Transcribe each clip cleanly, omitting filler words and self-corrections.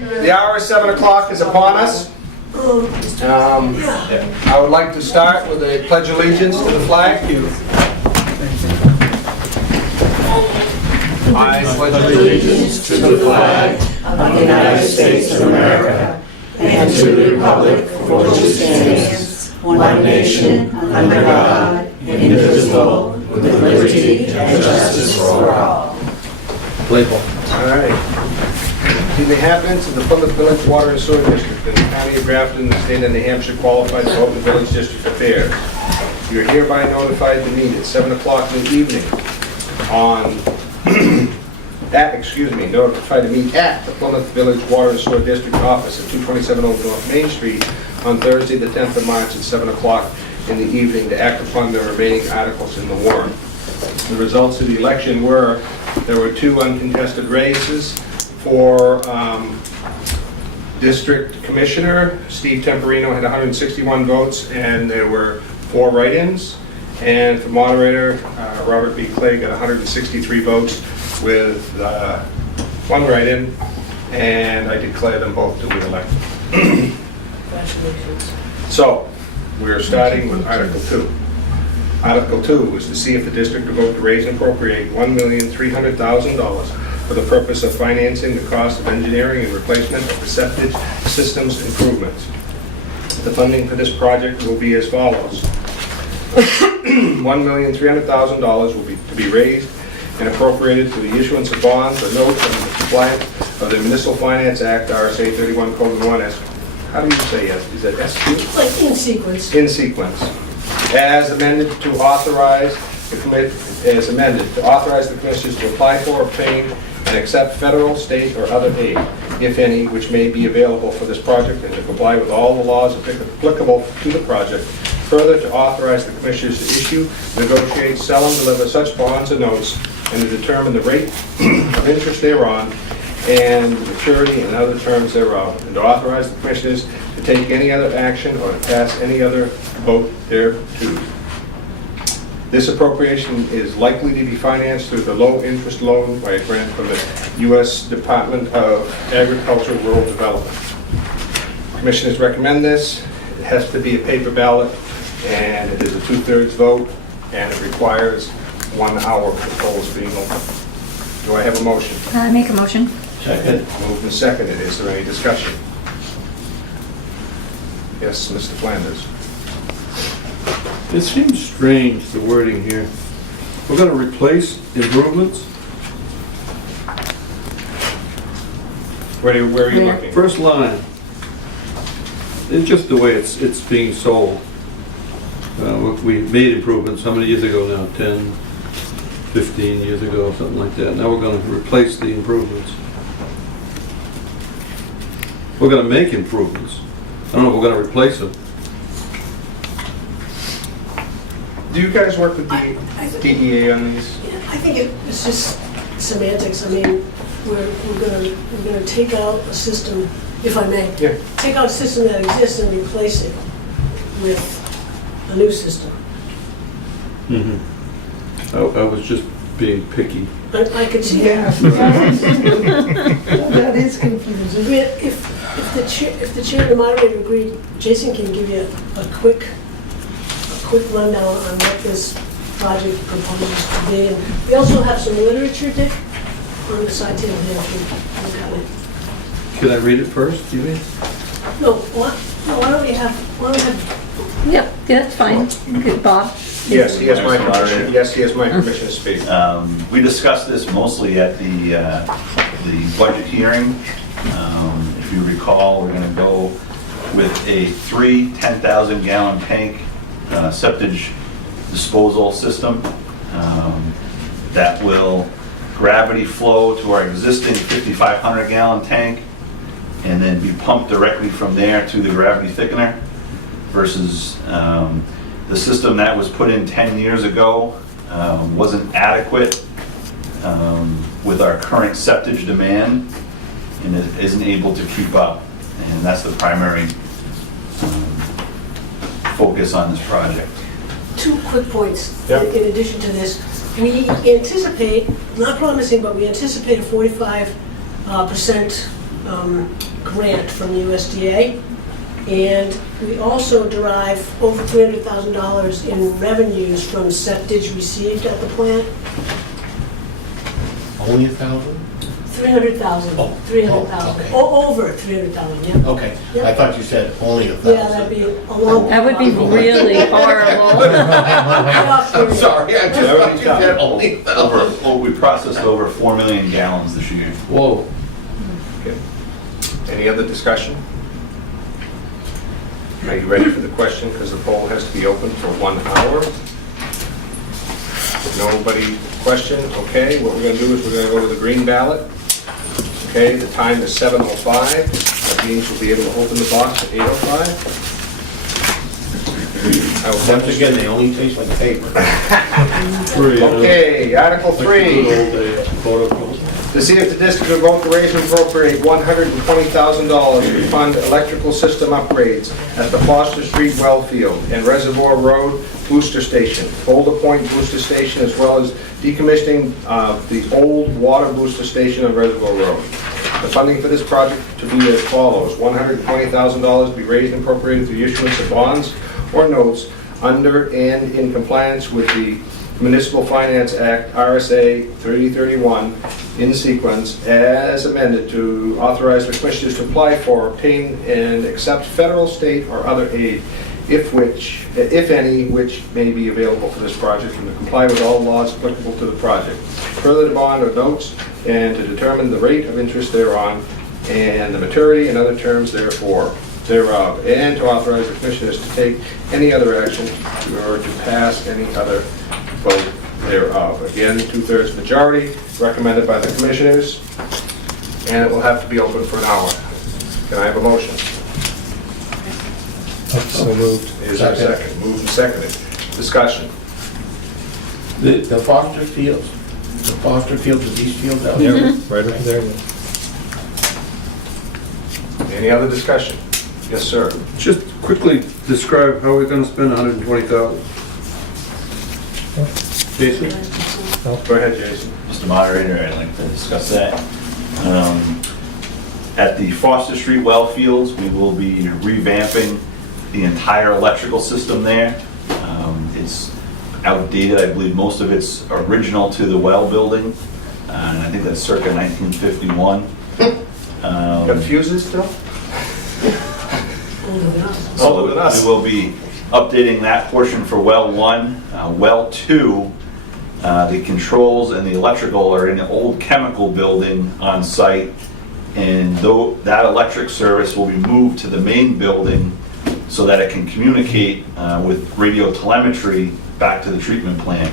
the hour of 7 o'clock is upon us. I would like to start with a pledge of allegiance to the flag. I pledge allegiance to the flag of the United States of America and to the republic for which it stands, one nation, under God, indivisible, with liberty and justice for all. All right. The inhabitants of the Plymouth Village Water and Sewer District in the County of Grafton, the state of New Hampshire, qualified to vote in the Village District affairs. You are hereby notified to meet at 7 o'clock in the evening on notified to meet at the Plymouth Village Water and Sewer District office at 227 Old North Main Street on Thursday, the 10th of March at 7 o'clock in the evening to act upon the remaining articles in the warrant. The results of the election were, there were 2 uncontested races for District Commissioner. Steve Temporino had 161 votes and there were 4 write-ins. And for moderator, Robert B. Clay got 163 votes with 1 write-in, and I declare them both duly elected. Congratulations. So, we're starting with Article 2. Article 2 is to see if the district will vote to raise and appropriate $1,300,000 for the purpose of financing the cost of engineering and replacement of the septic systems improvements. The funding for this project will be as follows. $1,300,000 will be to be raised and appropriated for the issuance of bonds or notes under the compliance of the Municipal Finance Act, RSA 31:1. How do you say yes? Is that SQ? Like in sequence. In sequence. As amended to authorize the commissioners to apply for, obtain, and accept federal, state, or other aid, if any, which may be available for this project, and to comply with all the laws applicable to the project. Further, to authorize the commissioners to issue, negotiate, sell, and deliver such bonds or notes, and to determine the rate of interest thereon, and the maturity and other terms thereof, and to authorize the commissioners to take any other action or to pass any other vote thereto. This appropriation is likely to be financed through the low-interest loan by a grant from the U.S. Department of Agriculture and Rural Development. Commissioners recommend this. It has to be a paper ballot, and it is a 2/3 vote, and it requires 1 hour for the polls being open. Do I have a motion? I make a motion. Second. Moved and seconded. Is there any discussion? Yes, Mr. Flanders. It seems strange, the wording here. We're going to replace improvements? Where are you looking? First line. It's just the way it's being sold. We made improvements, how many years ago now? 10, 15 years ago, something like that. Now we're going to replace the improvements. We're going to make improvements. I don't know if we're going to replace them. Do you guys work with the DEA on these? I think it's just semantics. I mean, we're gonna take out a system, if I may. Yeah. Take out a system that exists and replace it with a new system. Mm-hmm. I was just being picky. I could see that. That is confusing. I mean, if the chair and the moderator agree, Jason can give you a quick rundown on what this project proposes to be. And we also have some literature, Dick, on the side table here. If you look at it. Can I read it first, do you mean? No, why don't we have? Yep, yeah, that's fine. Good, Bob. Yes, he has my permission. Yes, he has my permission to speak. We discussed this mostly at the budget hearing. If you recall, we're going to go with a 3 10,000-gallon tank septic disposal system that will gravity flow to our existing 5,500-gallon tank and then be pumped directly from there to the gravity thickener versus the system that was put in 10 years ago wasn't adequate with our current septic demand and it isn't able to keep up. And that's the primary focus on this project. 2 quick points. Yep. In addition to this, we anticipate, not promising, but we anticipate a 45% grant from USDA. And we also derive over $300,000 in revenues from septage received at the plant. Only 1,000? 300,000. Oh, 300,000. okay. Over 300,000, yeah. Okay, Yep. I thought you said only 1,000. Yeah, that'd be a long. That would be really horrible. I'm sorry, I just thought you said only 1,000. We processed over 4 million gallons this year. Whoa. Okay. Any other discussion? Are you ready for the question? Because the poll has to be open for 1 hour. Nobody question? Okay, what we're going to do is we're going to go to the green ballot. Okay, the time is 7:05. That means we'll be able to open the box at 8:05. I will Once again, they only taste like paper. Three, Okay, Article 3. Vote of To see if the district will vote to raise and appropriate $120,000 to fund electrical system upgrades at the Foster Street well field and Reservoir Road booster station, Boulder Point booster station, as well as decommissioning the old water booster station on Reservoir Road. The funding for this project to be as follows: $120,000 be raised and appropriated through issuance of bonds or notes under and in compliance with the Municipal Finance Act, RSA 3031, in sequence, as amended, to authorize the commissioners to apply for, obtain, and accept federal, state, or other aid, if any, which may be available for this project, and to comply with all laws applicable to the project. Further, to bond or notes, and to determine the rate of interest thereon, and the maturity and other terms thereof, and to authorize the commissioners to take any other action or to pass any other vote thereof. Again, 2/3 majority recommended by the commissioners, and it will have to be open for an hour. Can I have a motion? So moved. Is there a second? Moved and seconded. Discussion. The Foster Fields, are these fields out there? Right over there. Any other discussion? Yes, sir. Just quickly describe how we're gonna spend 120,000. Jason? Go ahead, Jason. Mr. Moderator, I'd like to discuss that. At the Foster Street well fields, we will be revamping the entire electrical system there. It's outdated. I believe most of it's original to the well building, and I think that's circa 1951. Got fuses still? So Older than us. we will be updating that portion for well 1. Well 2, the controls and the electrical are in an old chemical building on site, and though that electric service will be moved to the main building so that it can communicate with radio telemetry back to the treatment plant.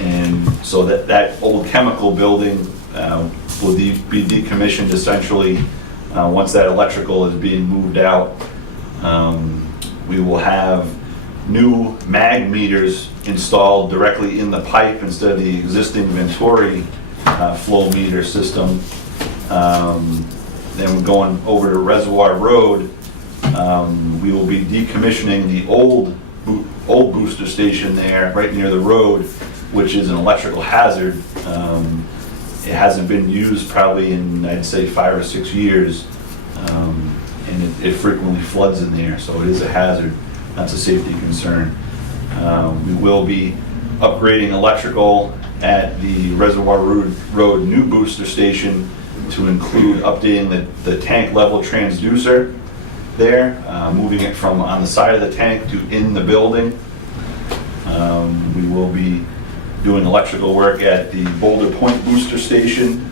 And so that old chemical building will be decommissioned essentially once that electrical is being moved out. We will have new mag meters installed directly in the pipe instead of the existing Venturi flow meter system. Then we're going over to Reservoir Road. We will be decommissioning the old booster station there, right near the road, which is an electrical hazard. It hasn't been used probably in, I'd say, 5 or 6 years, and it frequently floods in there, so it is a hazard. That's a safety concern. We will be upgrading electrical at the Reservoir Road new booster station to include updating the tank level transducer there, moving it from on the side of the tank to in the building. We will be doing electrical work at the Boulder Point booster station,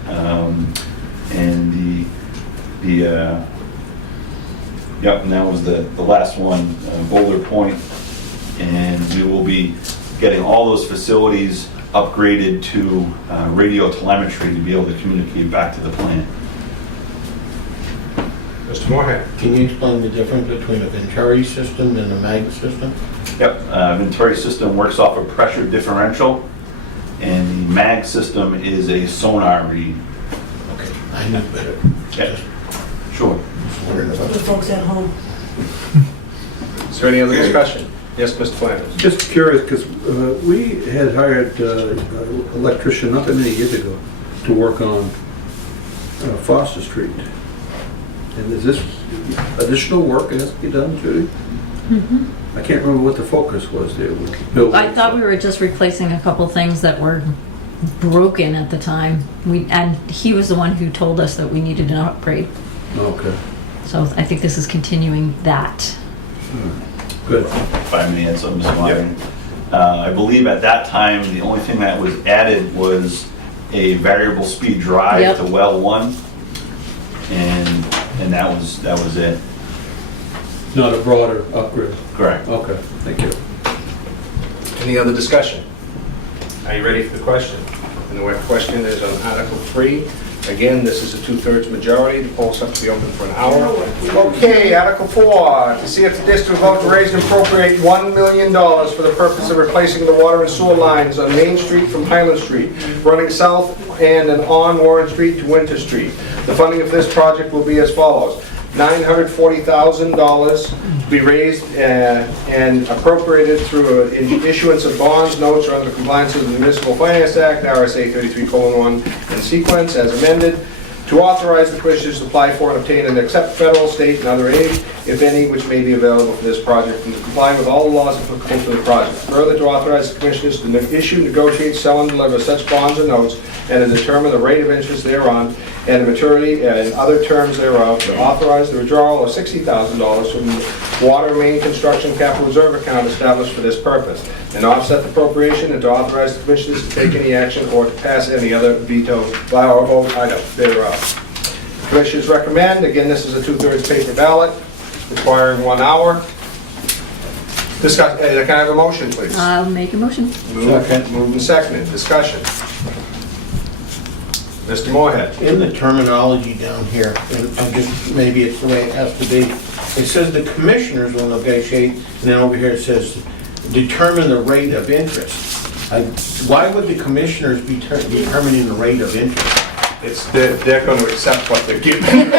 and and that was the last one, Boulder Point. And we will be getting all those facilities upgraded to radio telemetry to be able to communicate back to the plant. Mr. Moorhead. Can you explain the difference between a Venturi system and a mag system? Yep, Venturi system works off a pressure differential, and the mag system is a sonar read. Okay, I knew better. Yeah, sure. Just wondering about The folks at home. Is there any other discussion? Yes, Mr. Flanders. Just curious, because we had hired an electrician not that many years ago to work on Foster Street. And is this additional work that has to be done, Judy? I can't remember what the focus was there with building. I thought we were just replacing a couple things that were broken at the time. And he was the one who told us that we needed an upgrade. Okay, So I think this is continuing that. good. If I may add something, Mr. Martin. I believe at that time, the only thing that was added was a variable speed drive Yep. to well 1. And that was it. Not a broader upgrade. Correct. Okay, thank you. Any other discussion? Are you ready for the question? And the question is on Article 3. Again, this is a 2/3 majority. The polls have to be open for an hour. Okay, Article 4, to see if the district will vote to raise and appropriate $1 million for the purpose of replacing the water and sewer lines on Main Street from Highland Street, running south and on Warren Street to Winter Street. The funding of this project will be as follows. $940,000 to be raised and appropriated through an issuance of bonds, notes, or under compliance with the Municipal Finance Act, RSA 33:1, in sequence as amended, to authorize the commissioners to apply for and obtain and accept federal, state, and other aid, if any, which may be available for this project, and to comply with all the laws applicable to the project. Further, to authorize the commissioners to issue, negotiate, sell, and deliver such bonds or notes, and to determine the rate of interest thereon, and the maturity and other terms thereof, to authorize the withdrawal of $60,000 from the Water Main Construction Capital Reserve account established for this purpose, and offset the appropriation, and to authorize the commissioners to take any action or to pass any other veto by or vote item thereof. Commissioners recommend, again, this is a 2/3 paper ballot, requiring 1 hour. Discuss, can I have a motion, please? I'll make a motion. Moved and seconded, discussion. Mr. Moorhead. In the terminology down here, and I guess maybe it's the way it has to be, it says the commissioners will negotiate, and then over here it says determine the rate of interest. Why would the commissioners be determining the rate of interest? They're going to accept what they're given.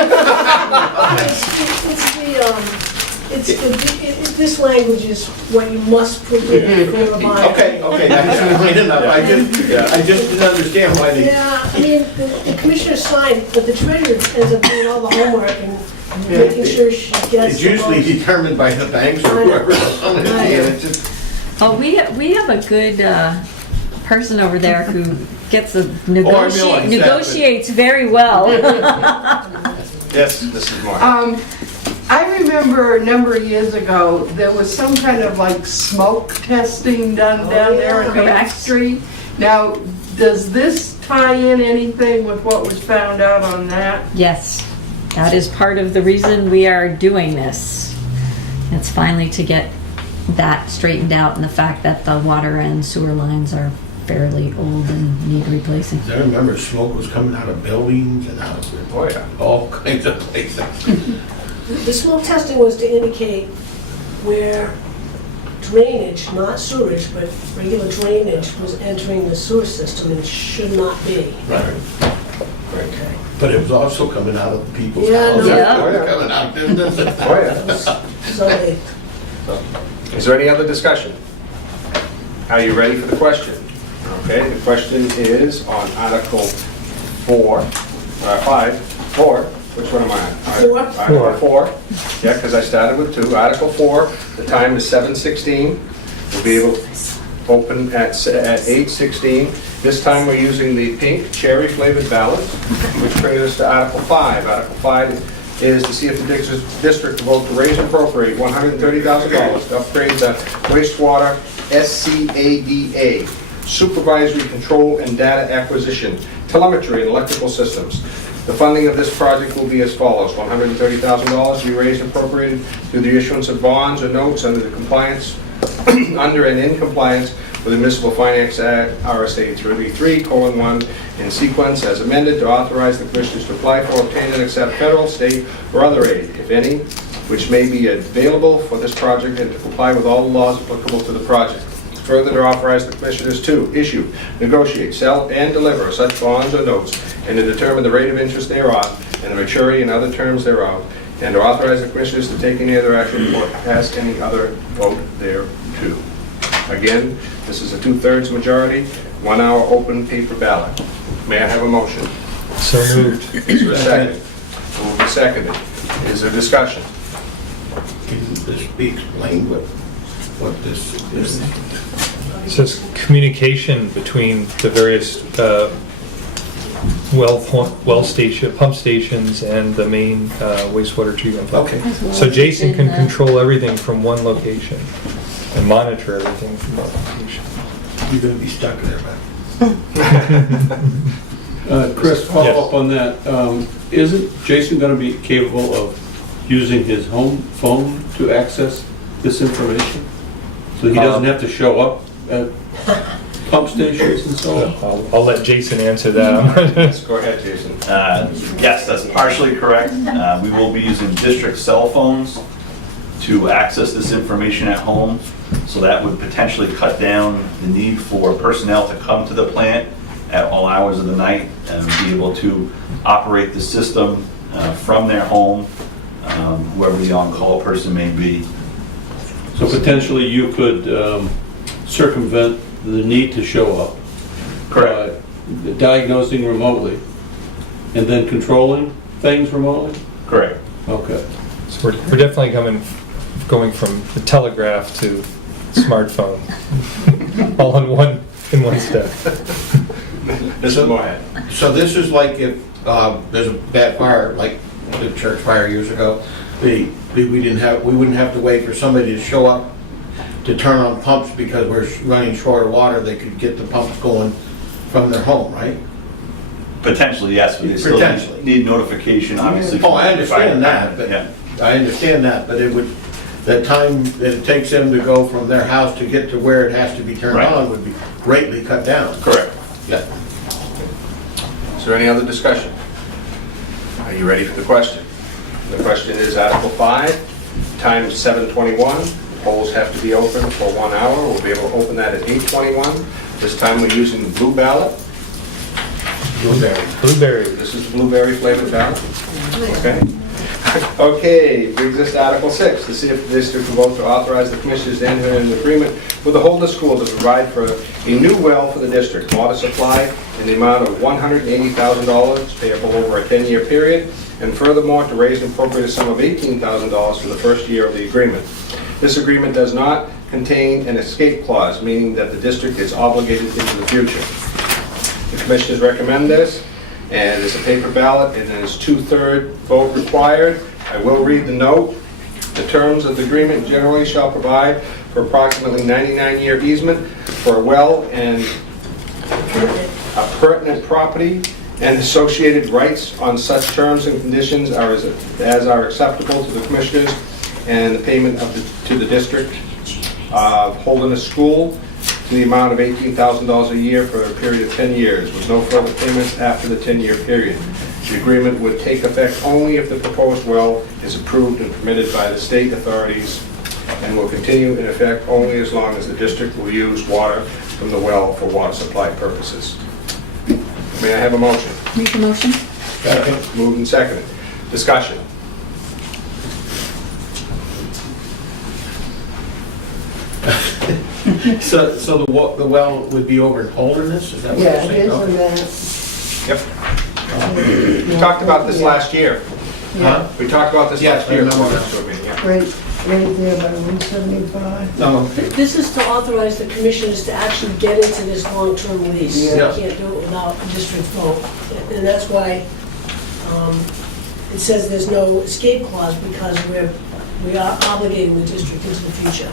This language is what you must put in for a bond. Okay, that's fine enough. I just didn't understand why they... Yeah, I mean, the commissioner signed, but the treasurer ends up doing all the homework and making sure she gets... It's usually determined by the banks or whoever. Oh, we have a good person over there who gets a realize that, negotiates very well. Yes, Mrs. Moorhead. I remember a number of years ago, there was some kind of like smoke testing done down there in Main Correct. Street. Now, does this tie in anything with what was found out on that? Yes, that is part of the reason we are doing this. It's finally to get that straightened out, and the fact that the water and sewer lines are fairly old and need replacing. I remember smoke was coming out of buildings and out of Oh, yeah. all kinds of places. The smoke testing was to indicate where drainage, not sewage, but regular drainage was entering the sewer system and should not be. Right. Okay. But it was also coming out of people's Yeah, houses. no. It was coming out, didn't it? Oh, yeah. So they, Is there any other discussion? Are you ready for the question? Okay, the question is on Article 4, which one am I on? Article 4, yeah, because I started with 2. Article 4, the time is 7:16. We'll be able to open at 8:16. This time we're using the pink cherry flavored ballot, which brings us to Article 5. Article 5 is to see if the district will vote to raise and appropriate $130,000 to upgrade the wastewater SCADA, supervisory control and data acquisition, telemetry and electrical systems. The funding of this project will be as follows. $130,000 to be raised and appropriated through the issuance of bonds or notes under the compliance, under and in compliance with the Municipal Finance Act, RSA 33:1, in sequence as amended, to authorize the commissioners to apply for, obtain, and accept federal, state, or other aid, if any, which may be available for this project, and to comply with all the laws applicable to the project. Further, to authorize the commissioners to issue, negotiate, sell, and deliver such bonds or notes, and to determine the rate of interest thereon, and the maturity and other terms thereof, and to authorize the commissioners to take any other action or pass any other vote thereto. Again, this is a 2/3 majority, 1 hour open paper ballot. May I have a motion? So moved. Is there a second? Moved and seconded. Is there discussion? Can this be explained what this is? It says communication between the various pump stations and the main wastewater treatment plant. Okay. So Jason can control everything from one location and monitor everything from one location. You're gonna be stuck there, man. Chris, follow up on that. Isn't Jason gonna be capable of using his home phone to access this information? So he doesn't have to show up at pump stations and so on? I'll let Jason answer that. Yes, go ahead, Jason. Yes, that's partially correct. We will be using district cell phones to access this information at home, so that would potentially cut down the need for personnel to come to the plant at all hours of the night and be able to operate the system from their home, whoever the on-call person may be. So potentially you could circumvent the need to show up. Correct. by Diagnosing remotely and then controlling things remotely? Correct. Okay. So we're definitely going from the telegraph to smartphone, all in one step. Mr. Moorhead. So this is like if there's a bad fire, like the church fire years ago, we wouldn't have to wait for somebody to show up to turn on pumps because we're running short of water. They could get the pumps going from their home, right? Potentially, yes, but they still Potentially. need notification, obviously. Oh, I understand that, but Yeah. I understand that, but it would, the time that it takes them to go from their house to get to where it has to be turned Right. on would be greatly cut down. Correct. Yeah. Is there any other discussion? Are you ready for the question? The question is Article 5, time is 7:21. Polls have to be open for 1 hour. We'll be able to open that at 8:21. This time we're using the blue ballot. Blueberry. This is the blueberry flavored ballot. Okay. Okay, brings us to Article 6, to see if the district will vote to authorize the commissioners to enter an agreement with the Holder School to provide for a new well for the district, water supply in the amount of $180,000 payable over a 10-year period, and furthermore to raise and appropriate a sum of $18,000 for the first year of the agreement. This agreement does not contain an escape clause, meaning that the district is obligated into the future. The commissioners recommend this, and it's a paper ballot, and there's 2/3 vote required. I will read the note. The terms of the agreement generally shall provide for approximately 99-year easement for a well and a pertinent property and associated rights on such terms and conditions as are acceptable to the commissioners, and the payment to the district Holderness School to the amount of $18,000 a year for a period of 10 years, with no further payments after the 10-year period. The agreement would take effect only if the proposed well is approved and permitted by the state authorities, and will continue in effect only as long as the district will use water from the well for water supply purposes. May I have a motion? Make a motion? Second. Moved and seconded. Discussion. So the well would be over in Holderness, is that what you're Yeah, it saying? is a Okay. mess. Yep. We talked about this last year. Huh? We talked about this Yes, last I year. remember that. Right there by 175. No, okay. This is to authorize the commissioners to actually get into this long-term lease. You Yeah. can't do it without a district vote. And that's why it says there's no escape clause, because we are obligating the district into the future.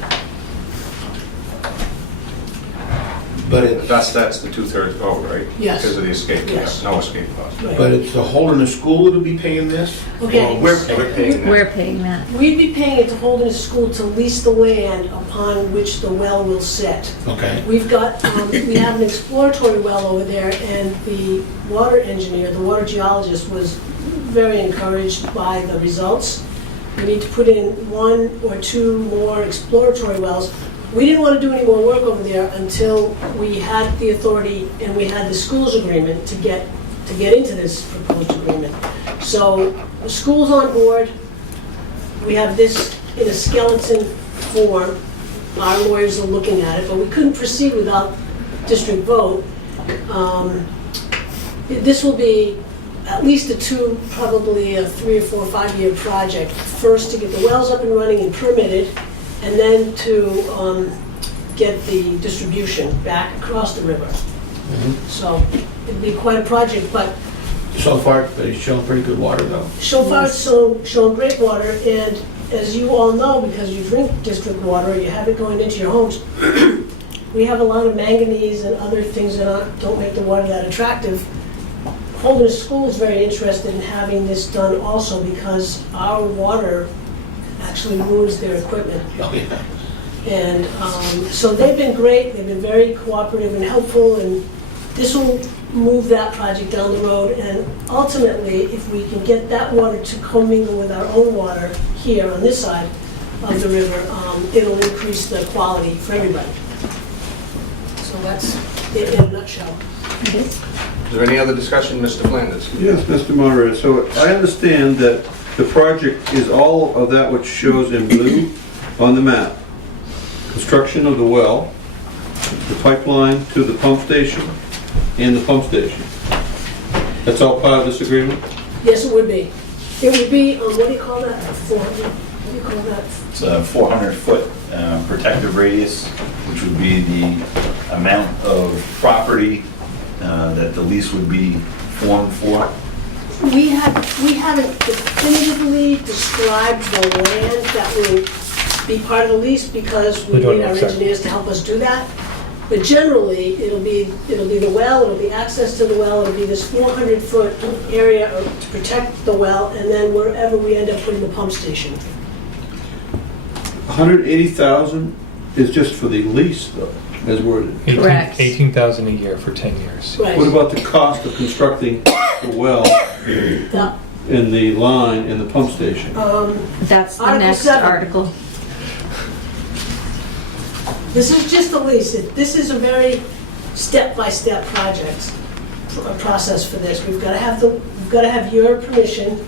But it's, That's the 2/3 vote, right? Yes. Because of the escape, Yes. no escape clause. but it's the Holderness School that'll be paying this? Okay. Or we're paying that? We're paying that. We'd be paying it to Holderness School to lease the land upon which the well will sit. Okay. We've got, we have an exploratory well over there, and the water engineer, the water geologist, was very encouraged by the results. We need to put in 1 or 2 more exploratory wells. We didn't want to do any more work over there until we had the authority and we had the school's agreement to get into this proposed agreement. So the school's on board. We have this in a skeleton form. Our lawyers are looking at it, but we couldn't proceed without district vote. This will be at least probably a 3 or 4 or 5 year project. First to get the wells up and running and permitted, and then to get the distribution back across the river. So it'd be quite a project, but So far, it's shown pretty good water though. so far it's shown great water, and as you all know, because you drink district water, you have it going into your homes, we have a lot of manganese and other things that don't make the water that attractive. Holderness School is very interested in having this done also because our water actually ruins their equipment. Oh, yeah. And so they've been great, they've been very cooperative and helpful, and this will move that project down the road. And ultimately, if we can get that water to commingle with our own water here on this side of the river, it'll increase the quality for everybody. So that's it in a nutshell. Is there any other discussion, Mr. Flanders? Yes, Mr. Moderator, so I understand that the project is all of that which shows in blue on the map. Construction of the well, the pipeline to the pump station, and the pump station. That's all part of this agreement? Yes, it would be. It would be, what do you call that? 400, what do you call that? It's a 400-foot protective radius, which would be the amount of property that the lease would be formed for. We haven't definitively described the land that will be part of the lease because we We don't need know our exactly. engineers to help us do that. But generally, it'll be the well, it'll be access to the well, it'll be this 400-foot area to protect the well, and then wherever we end up putting the pump station. 180,000 is just for the lease, though, as worded. Correct. 18,000 a year for 10 years. Right. What about the cost of constructing the well Yeah. and the line and the pump station? That's the Article next 7. article. This is just a lease. This is a very step-by-step project, a process for this. We've got to have your permission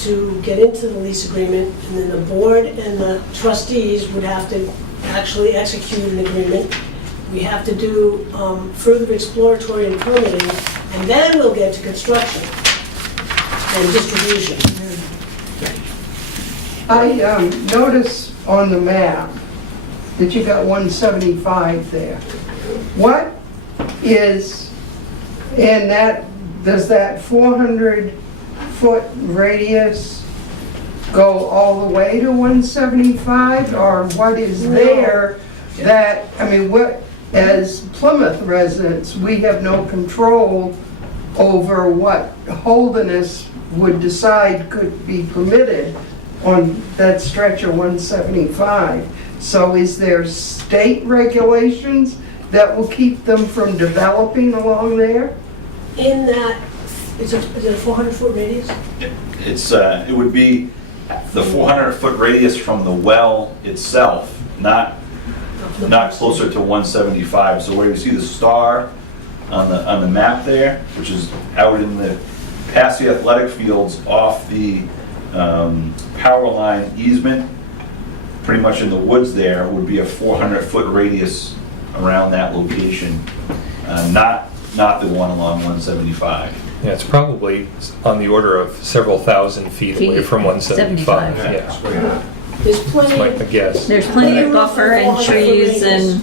to get into the lease agreement, and then the board and the trustees would have to actually execute an agreement. We have to do further exploratory and permitting, and then we'll get to construction and distribution. I notice on the map that you got 175 there. What is, and that, does that 400-foot radius go all the way to 175? Or what is there that, I mean, what, as Plymouth residents, we have no control over what Holderness would decide could be permitted on that stretch of 175. So is there state regulations that will keep them from developing along there? In that, is it a 400-foot radius? It would be the 400-foot radius from the well itself, not closer to 175. So where you see the star on the map there, which is out in the past the athletic fields off the power line easement, pretty much in the woods there, would be a 400-foot radius around that location, not the one along 175. Yeah, it's probably on the order of several thousand feet away from 175. 75. Yeah, There's that's plenty. my guess. There's plenty of buffer and trees and,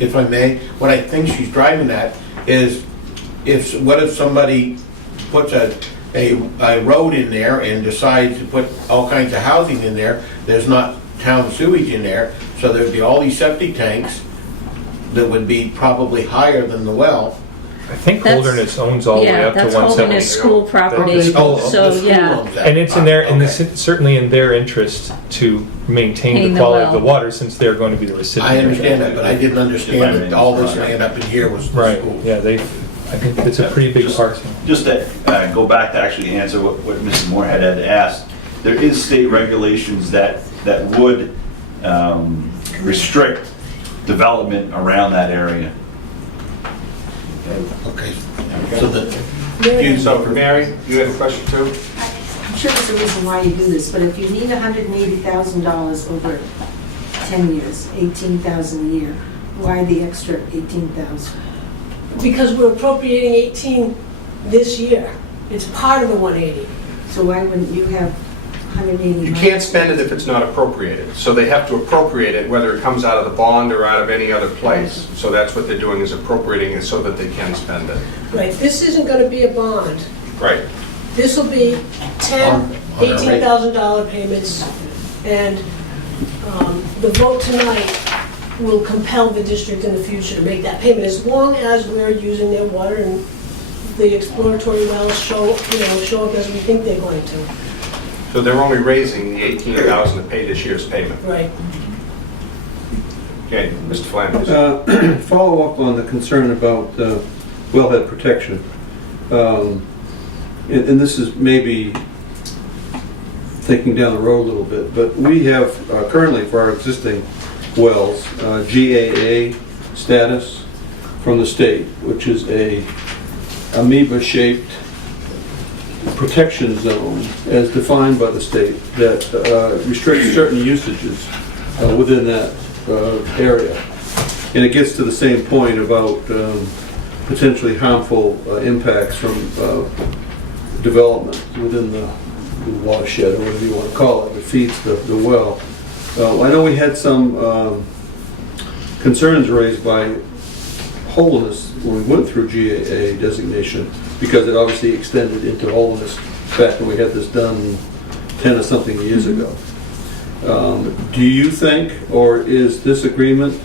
If I may, what I think she's driving at is, what if somebody puts a road in there and decides to put all kinds of housing in there, there's not town sewage in there, so there'd be all these septic tanks that would be probably higher than the well. I think That's- Holderness owns all the way yeah, up to that's 170. Holderness school property, Oh, so, The school yeah. owns that. And it's in their, and Okay. it's certainly in their interest to maintain Maintain the the quality of the well. water since they're going to be the recipient. I of understand that. that, but I didn't understand that all this land up in here was the Right, school. yeah, I think it's a pretty big parcel. Just to go back to actually answer what Mrs. Moorhead had asked, there is state regulations that would restrict development around that area. Okay, so the, So, Mary, you had a question too? I'm sure there's a reason why you do this, but if you need $180,000 over 10 years, 18,000 a year, why the extra 18,000? Because we're appropriating 18 this year. It's part of the 180. So why wouldn't you have 180? You can't spend it if it's not appropriated. So they have to appropriate it, whether it comes out of the bond or out of any other place. So that's what they're doing, is appropriating it so that they can spend it. Right, this isn't gonna be a bond. Right. This will be $10,000, On our rate. $18,000 payments, and the vote tonight will compel the district in the future to make that payment, as long as we're using their water and the exploratory wells show up as we think they're going to. So they're only raising the $18,000 to pay this year's payment. Right. Okay, Mr. Flanders. Follow up on the concern about wellhead protection. And this is maybe thinking down the road a little bit, but we have currently for our existing wells, GAA status from the state, which is a amoeba-shaped protection zone as defined by the state that restricts certain usages within that area. And it gets to the same point about potentially harmful impacts from development within the watershed, or whatever you want to call it, that feeds the well. I know we had some concerns raised by Holiness when we went through GAA designation, because it obviously extended into Holiness back when we had this done 10 or something years ago. Do you think, or is this agreement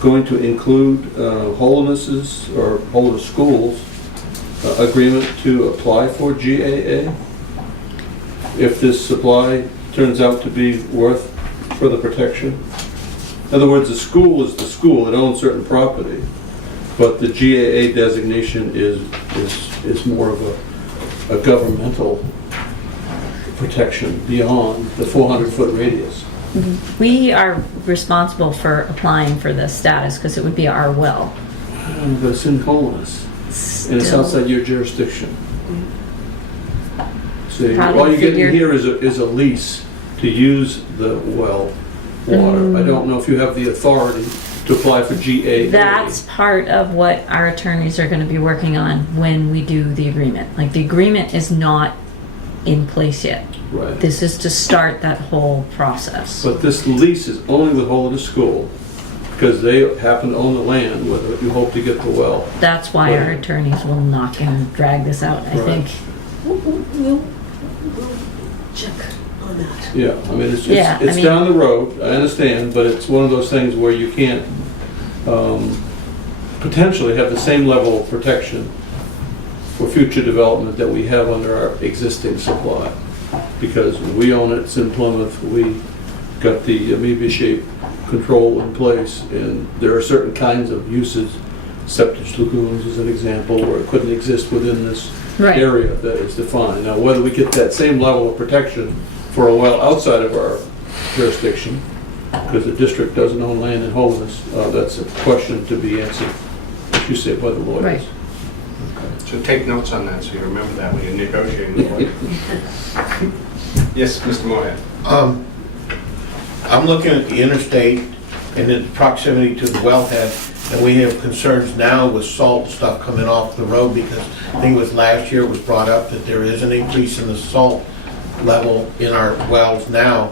going to include Holiness's or Holiness Schools agreement to apply for GAA? If this supply turns out to be worth further protection? In other words, the school is the school, it owns certain property, but the GAA designation is more of a governmental protection beyond the 400-foot radius. We are responsible for applying for this status because it would be our well. But it's in Holiness, and it's Still. outside your jurisdiction. See, Probably all you're getting figured- here is a lease to use the well water. I don't know if you have the authority to apply for GAA. That's part of what our attorneys are going to be working on when we do the agreement. Like, the agreement is not in place yet. Right. This is to start that whole process. But this lease is only with Holiness School, because they happen to own the land where you hope to get the well. That's why our Right. attorneys will knock and drag this out, I Right. think. We'll check on that. Yeah, I mean, it's Yeah, I mean- down the road, I understand, but it's one of those things where you can't potentially have the same level of protection for future development that we have under our existing supply. Because we own it, it's in Plymouth, we got the amoeba-shaped control in place, and there are certain kinds of uses, septic lagoons as an example, where it couldn't exist within this Right. area that is defined. Now, whether we get that same level of protection for a well outside of our jurisdiction, because the district doesn't own land in Holiness, that's a question to be answered, as you say, by the lawyers. Right. So take notes on that, so you remember that when you're negotiating the budget. Yes, Mr. Moorhead. I'm looking at the interstate and its proximity to the wellhead, and we have concerns now with salt stuff coming off the road, because I think it was last year it was brought up that there is an increase in the salt level in our wells now.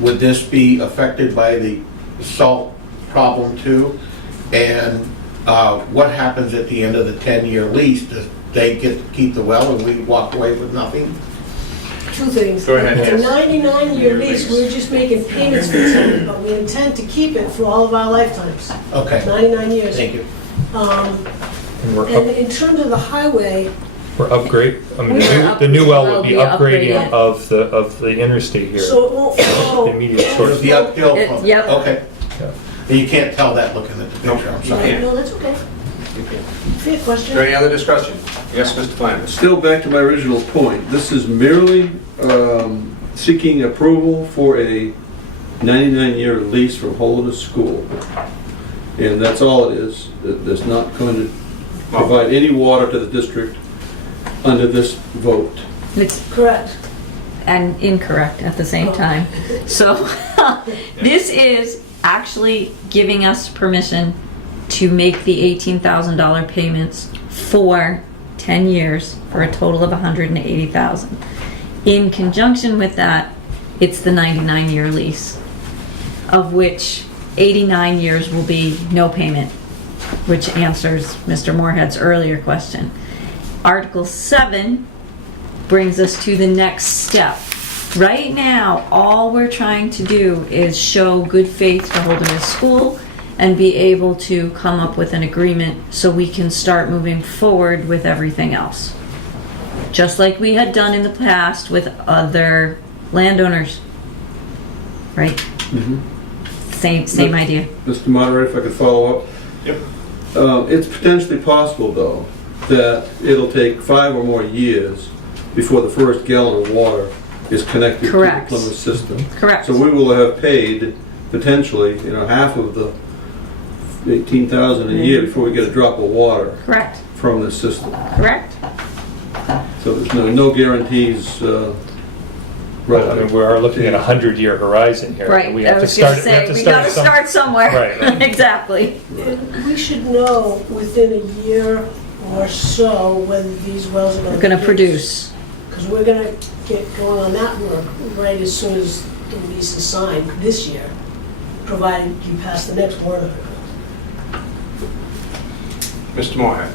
Would this be affected by the salt problem too? And what happens at the end of the 10-year lease? Do they get to keep the well and we walk away with nothing? Two things. Go ahead, It's a yes. 99-year lease, we're just making payments for it, but we intend to keep it for all of our lifetimes. Okay, 99 years. thank you. And And in terms of the highway, we're upgrade, I mean, We're the new well would be Well, be upgrading upgraded. of the interstate here, so it won't the flow. immediate It'll source. be uphill It- from, yep. okay. Yeah. You can't tell that looking at the picture, I'm sorry. Yeah, no, that's okay. Fair Is question. there any other discussion? Yes, Mr. Flanders. Still back to my original point, this is merely seeking approval for a 99-year lease from Holiness School. And that's all it is. That's not going to provide any water to the district under this vote. It's Correct. and incorrect at the same time. So this is actually giving us permission to make the $18,000 payments for 10 years for a total of 180,000. In conjunction with that, it's the 99-year lease, of which 89 years will be no payment, which answers Mr. Moorhead's earlier question. Article 7 brings us to the next step. Right now, all we're trying to do is show good faith to Holderness School and be able to come up with an agreement so we can start moving forward with everything else. Just like we had done in the past with other landowners. Right? Same idea. Mr. Moderator, if I could follow up? Yep. It's potentially possible, though, that it'll take 5 or more years before the first gallon of water is connected Correct. to the Plymouth system. Correct. So we will have paid potentially, half of the 18,000 a year before we get a drop of water Correct. from this system. Correct. So there's no guarantees. Right, I mean, we are looking at a 100-year horizon here. Right. We I have to was going start. to say, we got to start somewhere. Right. Exactly. And we should know within a year or so whether these wells are We're going to produce. Because we're going to get going on that work right as soon as the lease is signed this year, provided you pass the next warrant article. Mr. Moorhead?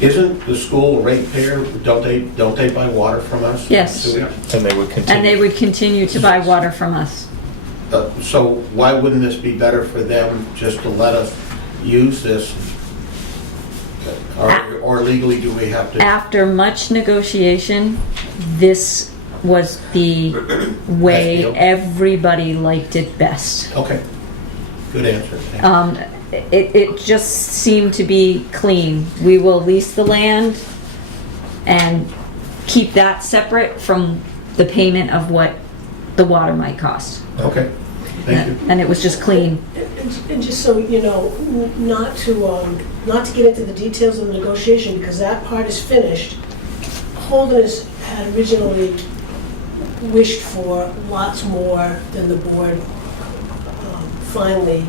Isn't the school ratepayer, don't they buy water from us? Yes. Sewage? And they would continue. And they would continue to buy water from us. So why wouldn't this be better for them just to let us use this? Or legally do we have to? After much negotiation, this was the way Best deal. everybody liked it best. Okay, good answer. Thank you. It just seemed to be clean. We will lease the land and keep that separate from the payment of what the water might cost. Okay, thank you. And it was just clean. And just so you know, not to get into the details of the negotiation, because that part is finished. Holderness had originally wished for lots more than the board finally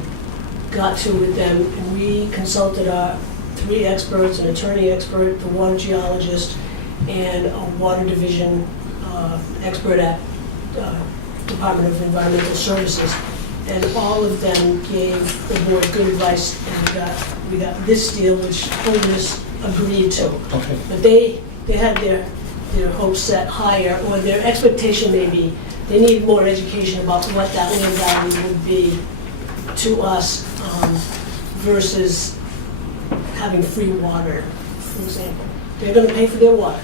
got to with them. And we consulted our 3 experts, an attorney expert, the water geologist, and a water division expert at Department of Environmental Services. And all of them gave the board good advice, and we got this deal, which Holderness agreed to. Okay. But they had their hopes set higher, or their expectation maybe, they need more education about what that land value would be to us versus having free water, for example. They're gonna pay for their water.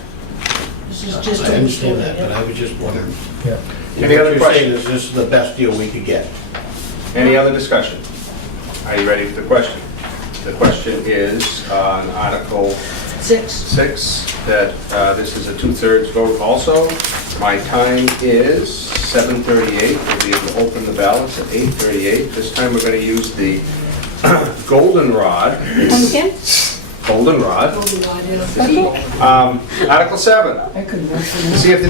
This is just. I understand that, but I was just wondering. Yeah. Any other What you're saying questions? is this is the best deal we could get. Any other discussion? Are you ready for the question? The question is on Article 6, that this is a 2/3 vote also. My time is 7:38. We'll be able to open the ballots at 8:38. This time we're going to use the goldenrod. Pumpkin? Goldenrod. Article 7. I couldn't work See if the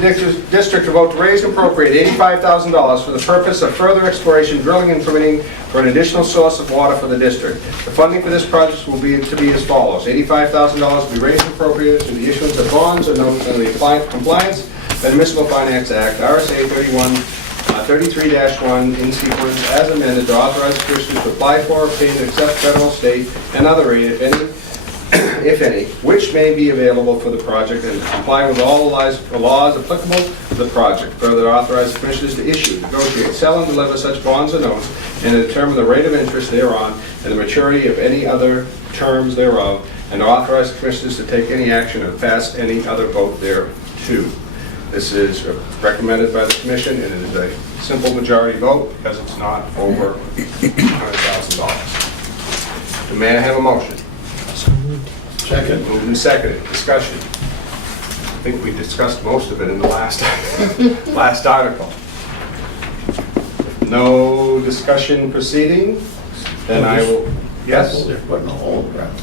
district will vote to raise and appropriate $85,000 for the purpose of further exploration, drilling, and permitting for an additional source of water for the district. The funding for this project will be as follows. $85,000 will be raised and appropriated through the issuance of bonds or notes under the Compliance with the Municipal Finance Act, RSA 33-1, in sequence, as amended, to authorize the commissioners to apply for, obtain, and accept federal, state, and other aid, if any, which may be available for the project and comply with all the laws applicable to the project. Further authorize the commissioners to issue, negotiate, sell, and deliver such bonds or notes, and to determine the rate of interest thereon and the maturity of any other terms thereof, and to authorize the commissioners to take any action or pass any other vote thereto. This is recommended by the commission, and it is a simple majority vote because it's not over $100,000. May I have a motion? Second. Moved and seconded. Discussion. I think we discussed most of it in the last article. No discussion proceeding, then I will, yes? They're putting a hole in the ground.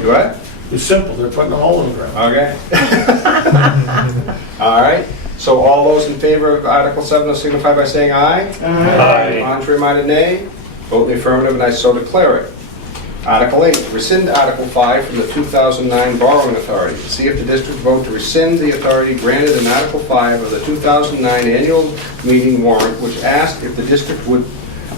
You what? It's simple, they're putting a hole in the ground. Okay. All right. So all those in favor of Article 7 will signify by saying aye. Aye. Contrary minded, nay. Vote in the affirmative, and I so declare it. Article 8, rescind Article 5 from the 2009 borrowing authority. See if the district vote to rescind the authority granted in Article 5 of the 2009 annual meeting warrant, which asked if the district would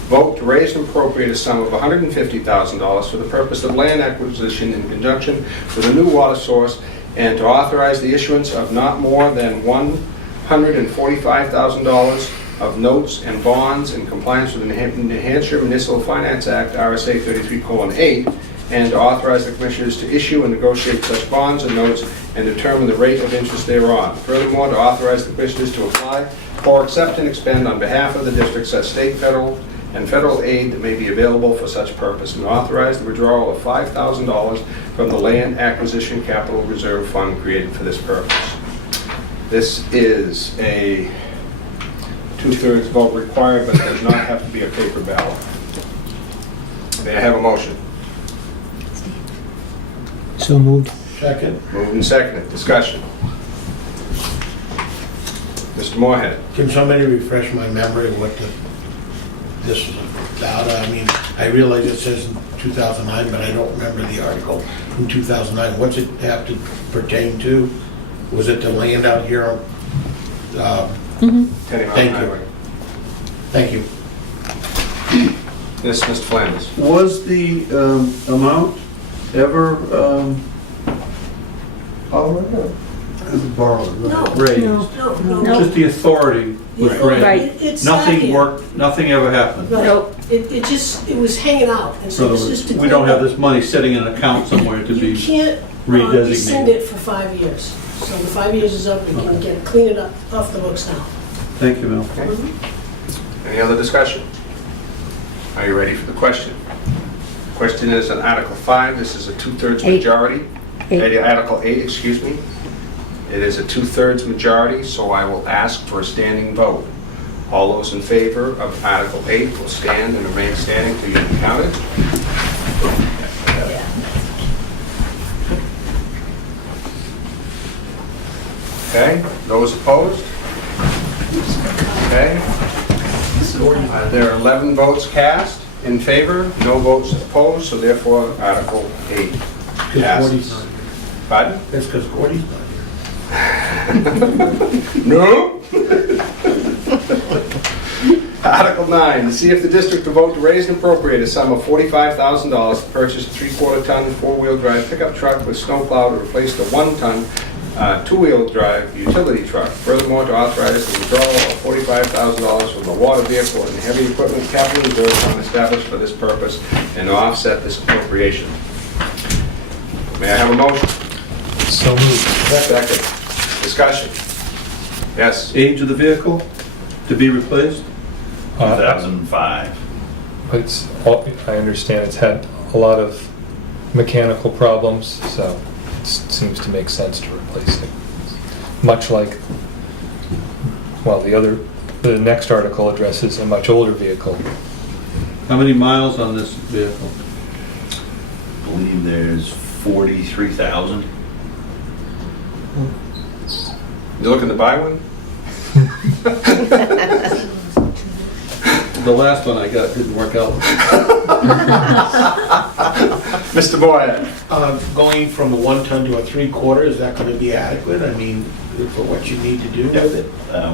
vote to raise and appropriate a sum of $150,000 for the purpose of land acquisition in conjunction with a new water source, and to authorize the issuance of not more than $145,000 of notes and bonds in compliance with the New Hampshire Municipal Finance Act, RSA 33:8, and to authorize the commissioners to issue and negotiate such bonds and notes and determine the rate of interest thereon. Furthermore, to authorize the commissioners to apply for, accept, and expend on behalf of the district such state, federal, and federal aid that may be available for such purpose, and authorize the withdrawal of $5,000 from the Land Acquisition Capital Reserve Fund created for this purpose. This is a two-thirds vote required, but does not have to be a paper ballot. May I have a motion? So moved. Second. Moved and seconded. Discussion. Mr. Moorhead. Can somebody refresh my memory of what this is about? I mean, I realize it says in 2009, but I don't remember the article from 2009. What's it have to pertain to? Was it the land out here? Tenny Mountain Thank you. Highway. Thank you. Yes, Mr. Flanders. Was the amount ever borrowed, No. raised? No. No. Just the authority was Yeah, granted? Right. It's Nothing not here. worked, nothing ever happened? Right. Nope. It was hanging out, and In so other it's words, just to we don't clean have up. this money sitting in an account somewhere to You be can't redesignated. rescind it for 5 years. So the 5 years is up, we can get, clean it up off the books now. Thank you, Mel. Any other discussion? Are you ready for the question? Question is on Article 5. This is a two-thirds Eight. majority. Eight. Article 8, excuse me. It is a two-thirds majority, so I will ask for a standing vote. All those in favor of Article 8 will stand and remain standing till you've counted. Okay, those opposed? Okay. There are 11 votes cast in favor, no votes opposed, so therefore Article 8 Because Gordy's passes. not here. Pardon? That's because Gordy's not here. No. Article 9, to see if the district will vote to raise and appropriate a sum of $45,000 to purchase a 3/4 ton four-wheel drive pickup truck with snowplow to replace the 1-ton two-wheel drive utility truck. Furthermore, to authorize the withdrawal of $45,000 from the water vehicle and heavy equipment capital reserve fund established for this purpose and to offset this appropriation. May I have a motion? So moved. Second. Discussion. Yes. Age of the vehicle to be replaced? 2005. I understand it's had a lot of mechanical problems, so it seems to make sense to replace it. Much like, well, the next article addresses a much older vehicle. How many miles on this vehicle? I believe there's 43,000. You looking to buy one? The last one I got didn't work out. Mr. Boyd? Going from a 1-ton to a 3/4, is that going to be adequate? I mean, for what you need to do with it?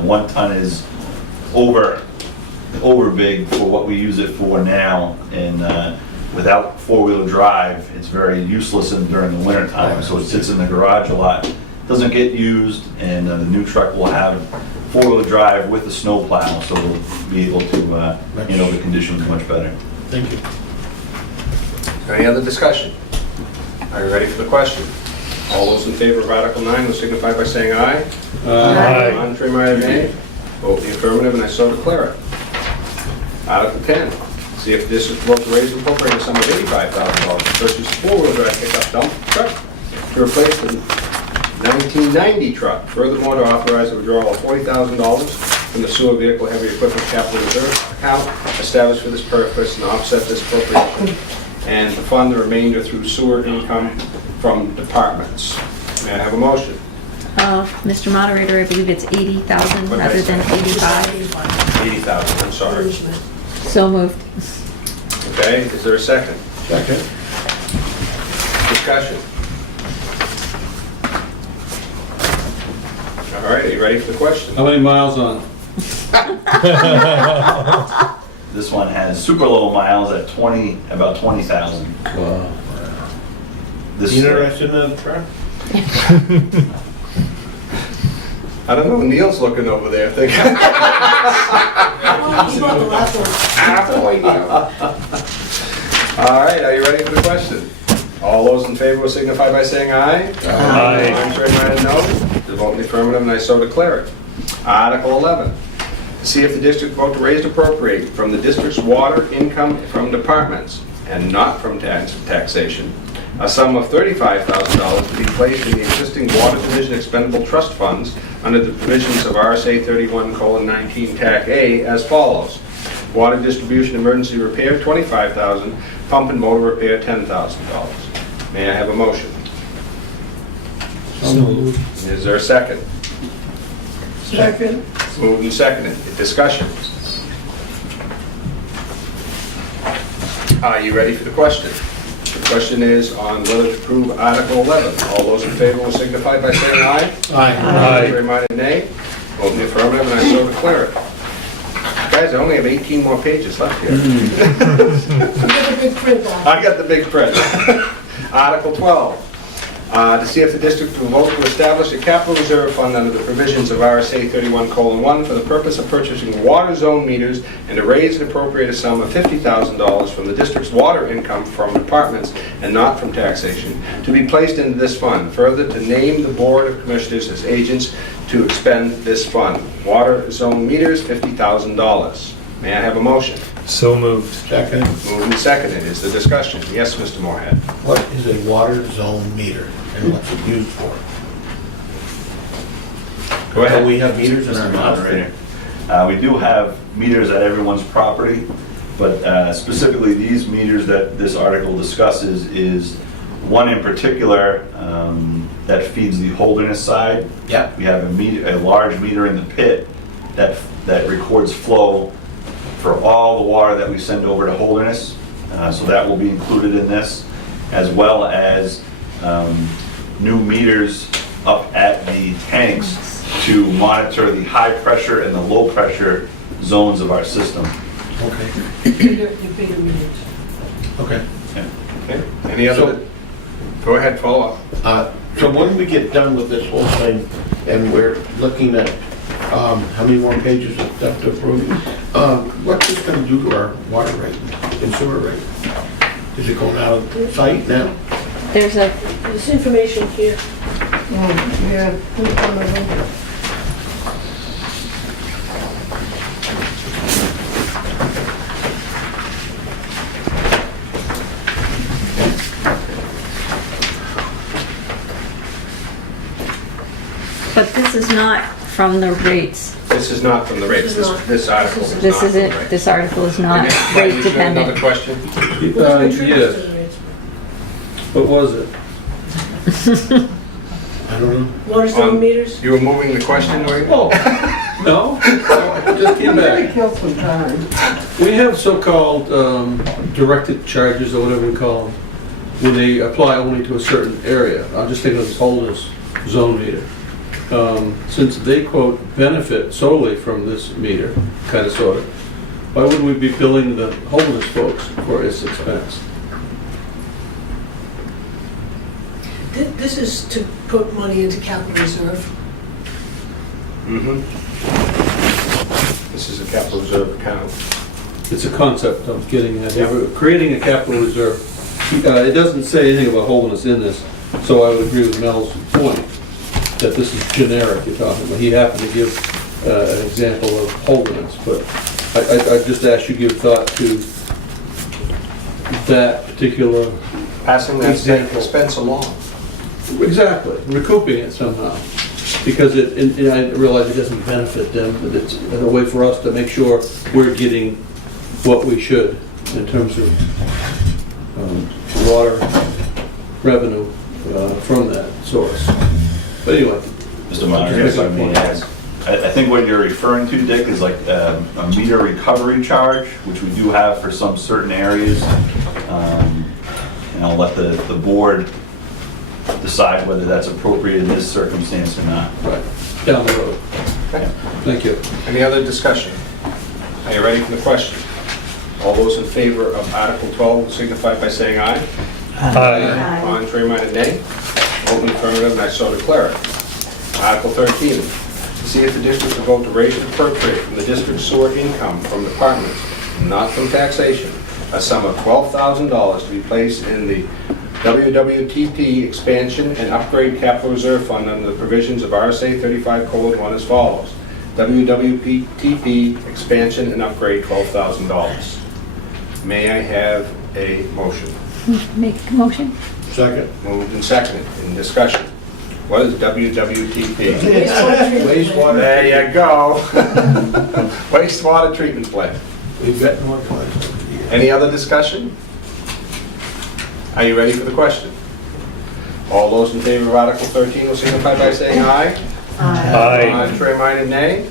1 ton is over big for what we use it for now, and without four-wheel drive, it's very useless during the winter time, so it sits in the garage a lot. Doesn't get used, and the new truck will have four-wheel drive with the snowplow, so we'll be able to handle the conditions much better. Thank you. Any other discussion? Are you ready for the question? All those in favor of Article 9 will signify by saying aye. Aye. Contrary minded, nay. Vote the affirmative, and I so declare it. Article 10, see if the district vote to raise and appropriate a sum of $85,000 to purchase a four-wheel drive pickup dump truck to replace the 1990 truck. Furthermore, to authorize the withdrawal of $40,000 from the sewer vehicle heavy equipment capital reserve account established for this purpose and offset this appropriation, and to fund the remainder through sewer income from departments. May I have a motion? Mr. Moderator, I believe it's 80,000 What did I rather than say? 85. 80,000, I'm sorry. So moved. Okay, is there a second? Second. discussion? All right, are you ready for the question? How many miles on? This one has super low miles at about 20,000. Wow. This You interested in the truck? I don't know, Neil's looking over there thinking. He bought the last one. All right, are you ready for the question? All those in favor will signify by saying aye. Aye. Contrary minded, no. The vote in the affirmative, and I so declare it. Article 11, to see if the district vote to raise and appropriate from the district's water income from departments and not from taxation, a sum of $35,000 to be placed in the existing Water Division expendable trust funds under the provisions of RSA 31:19 TAC A as follows. Water distribution emergency repair, $25,000. Pump and motor repair, $10,000. May I have a motion? So moved. Is there a second? Second. Moved and seconded. Discussion. Are you ready for the question? The question is on whether to approve Article 11. All those in favor will signify by saying aye. Aye. Contrary minded, nay. Vote in the affirmative, and I so declare it. Guys, I only have 18 more pages left here. You get the big print out. I got the big print. Article 12, to see if the district will vote to establish a capital reserve fund under the provisions of RSA 31:1 for the purpose of purchasing water zone meters and to raise and appropriate a sum of $50,000 from the district's water income from departments and not from taxation to be placed into this fund. Further, to name the Board of Commissioners as agents to expend this fund. Water zone meters, $50,000. May I have a motion? So moved. Second. Moved and seconded. Is the discussion? Yes, Mr. Moorhead. What is a water zone meter and what's it used for? Go ahead. Do we have meters in our Mr. house? Moderator. We do have meters at everyone's property, but specifically these meters that this article discusses is one in particular that feeds the Holderness side. Yep. We have a large meter in the pit that records flow for all the water that we send over to Holderness. So that will be included in this, as well as new meters up at the tanks to monitor the high pressure and the low pressure zones of our system. Okay. Your bigger meters. Okay. Okay. Any other? Go ahead, follow up. So when we get done with this whole thing and we're looking at how many more pages of stuff to approve, what's this going to do to our water rate and sewer rate? Is it going out of sight now? There's a, This information here. Yeah. but this is not from the rates. This is not from the rates. This is not. This article is This not from the isn't, rates. this article is not Okay. rate Is there Another dependent. question? Yes. What was it? I don't know. Water zone meters? You were moving the question, were you? Oh, no, just came Really back. kill some time. We have so-called directed charges, or whatever we call them, when they apply only to a certain area. I'm just thinking of this Holderness zone meter. Since they, quote, benefit solely from this meter, kind of, sort of, why wouldn't we be billing the Holderness folks for its expense? This is to put money into capital reserve. Mm-hmm. This is a capital reserve account. It's a concept I'm getting at. We're creating a capital reserve. It doesn't say anything about Holderness in this, so I would agree with Mel's point, that this is generic you're talking about. He happened to give an example of Holderness, but I just asked you to give thought to that particular, Passing that same Example. expense along. exactly, recouping it somehow. Because I realize it doesn't benefit them, but it's a way for us to make sure we're getting what we should in terms of water revenue from that source. But anyway. Mr. Moderator, if I may add, I think what you're referring to, Dick, is like a meter recovery charge, which we do have for some certain areas. And I'll let the board decide whether that's appropriate in this circumstance or not. Right, down the road. Okay. Thank you. Any other discussion? Are you ready for the question? All those in favor of Article 12 will signify by saying aye. Aye. Contrary-minded, nay. Vote in affirmative, and I so declare it. Article 13, to see if the district will vote to raise and appropriate from the district's sewer income from departments, not from taxation, a sum of $12,000 to be placed in the WWTP Expansion and Upgrade Capital Reserve Fund under the provisions of RSA 35:1 as follows. WWTP Expansion and Upgrade, $12,000. May I have a motion? Make a motion? Second. Moved and seconded. In discussion. What is WWTP? Wastewater. There you go. Wastewater treatment plant. We've got more questions. Any other discussion? Are you ready for the question? All those in favor of Article 13 will signify by saying aye. Aye. Contrary-minded, nay.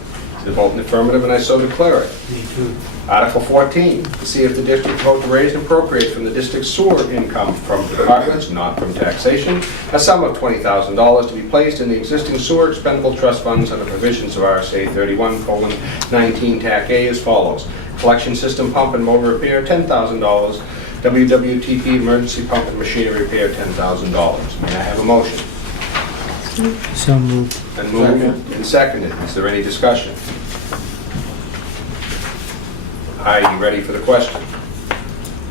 The vote in the affirmative, and I so declare it. Me too. Article 14, to see if the district will vote to raise and appropriate from the district's sewer income from departments, not from taxation, a sum of $20,000 to be placed in the existing sewer expendable trust funds under provisions of RSA 31:19 TAC A as follows. Collection system pump and motor repair, $10,000. WWTP emergency pump and machinery repair, $10,000. May I have a motion? So moved. And moved and seconded. Is there any discussion? Are you ready for the question?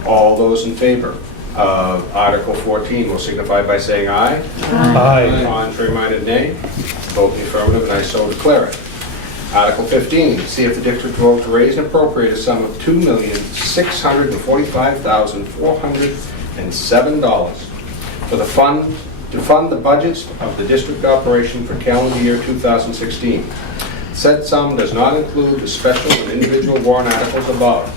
All those in favor of Article 14 will signify by saying aye. Aye. Contrary-minded, nay. Vote in the affirmative, and I so declare it. Article 15, see if the district will vote to raise and appropriate a sum of $2,645,407 for the fund to fund the budgets of the district operation for calendar year 2016. Said sum does not include the special and individual warrant articles above.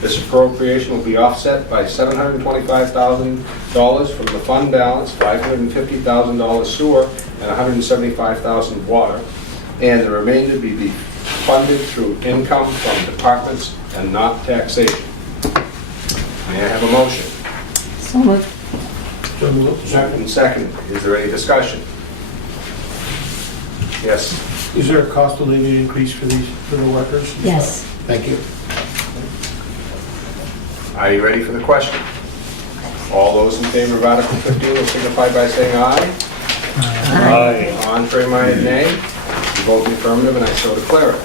This appropriation will be offset by $725,000 from the fund balance, $550,000 sewer, and $175,000 water, and the remainder be funded through income from departments and not taxation. May I have a motion? So moved. So moved. Second. Is there any discussion? Yes. Is there a cost of living increase for these, for the workers? Yes. Thank you. Are you ready for the question? All those in favor of Article 15 will signify by saying aye. Aye. Contrary-minded, nay. You vote in the affirmative, and I so declare it.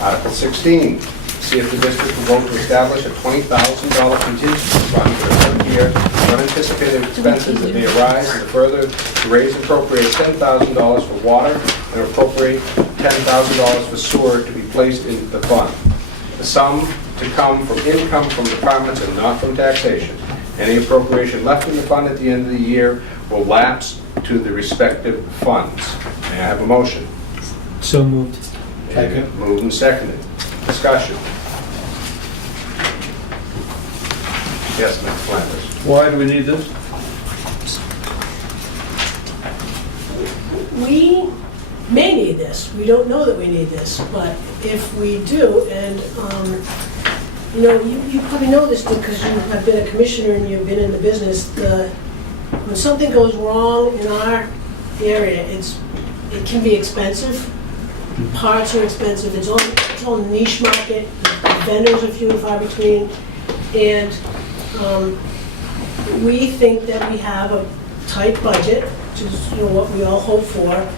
Article 16, see if the district will vote to establish a $20,000 contingency fund for the current year for unanticipated expenses that may arise, and further to raise and appropriate $10,000 for water and appropriate $10,000 for sewer to be placed in the fund. The sum to come from income from departments and not from taxation. Any appropriation left in the fund at the end of the year will lapse to the respective funds. May I have a motion? So moved. Second. Moved and seconded. Discussion. Yes, Ms. Flanders. Why do we need this? We may need this. We don't know that we need this, but if we do, and, you know, you probably know this because you have been a commissioner and you've been in the business, when something goes wrong in our area, it can be expensive. Parts are expensive. It's all niche market. The vendors are few and far between. And we think that we have a tight budget, which is, you know, what we all hope for.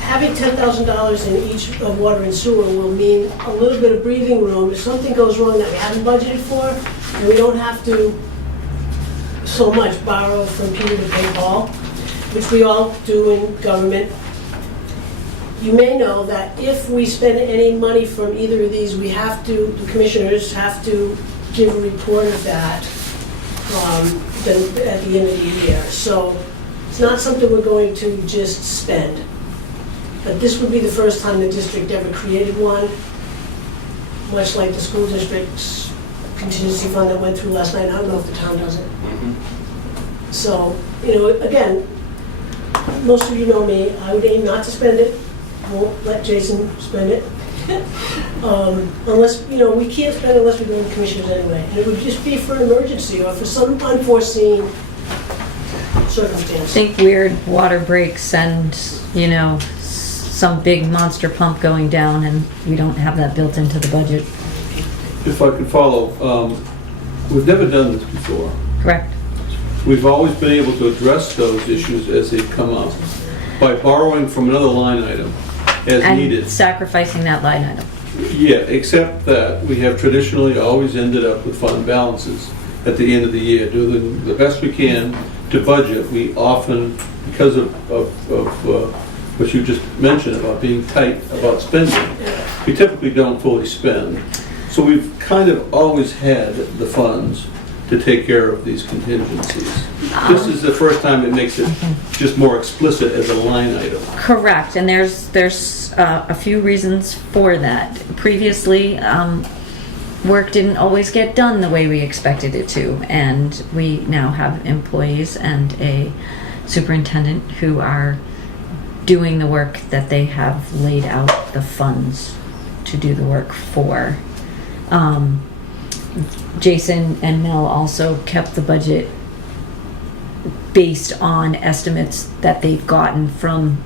Having $10,000 in each of water and sewer will mean a little bit of breathing room. If something goes wrong that we haven't budgeted for, and we don't have to so much borrow from Peter to pay Paul, which we all do in government. You may know that if we spend any money from either of these, we have to, the commissioners have to give a report of that at the end of the year. So it's not something we're going to just spend. But this would be the first time the district ever created one, much like the school district's contingency fund that went through last night. I don't know if the town does it. So, you know, again, most of you know me, I would aim not to spend it. I won't let Jason spend it. Unless, you know, we can't spend it unless we're doing commissioners anyway. And it would just be for an emergency or for some unforeseen circumstance. Think weird water breaks and, you know, some big monster pump going down, and we don't have that built into the budget. If I could follow, we've never done this before. Correct? We've always been able to address those issues as they come up by borrowing from another line item as needed. And sacrificing that line item. Yeah, except that we have traditionally always ended up with fund balances at the end of the year, doing the best we can to budget. We often, because of what you just mentioned about being tight about spending, we typically don't fully spend. So we've kind of always had the funds to take care of these contingencies. This is the first time it makes it just more explicit as a line item. Correct, and there's a few reasons for that. Previously, work didn't always get done the way we expected it to, and we now have employees and a superintendent who are doing the work that they have laid out the funds to do the work for. Jason and Mel also kept the budget based on estimates that they've gotten from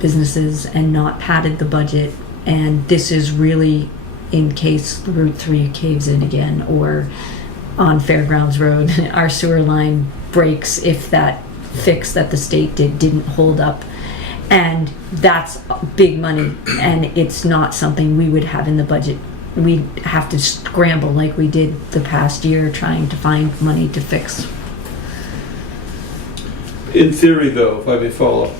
businesses and not padded the budget. And this is really in case Route 3 caves in again, or on Fairgrounds Road, our sewer line breaks if that fix that the state didn't hold up. And that's big money, and it's not something we would have in the budget. We'd have to scramble like we did the past year trying to find money to fix. In theory, though, if I may follow,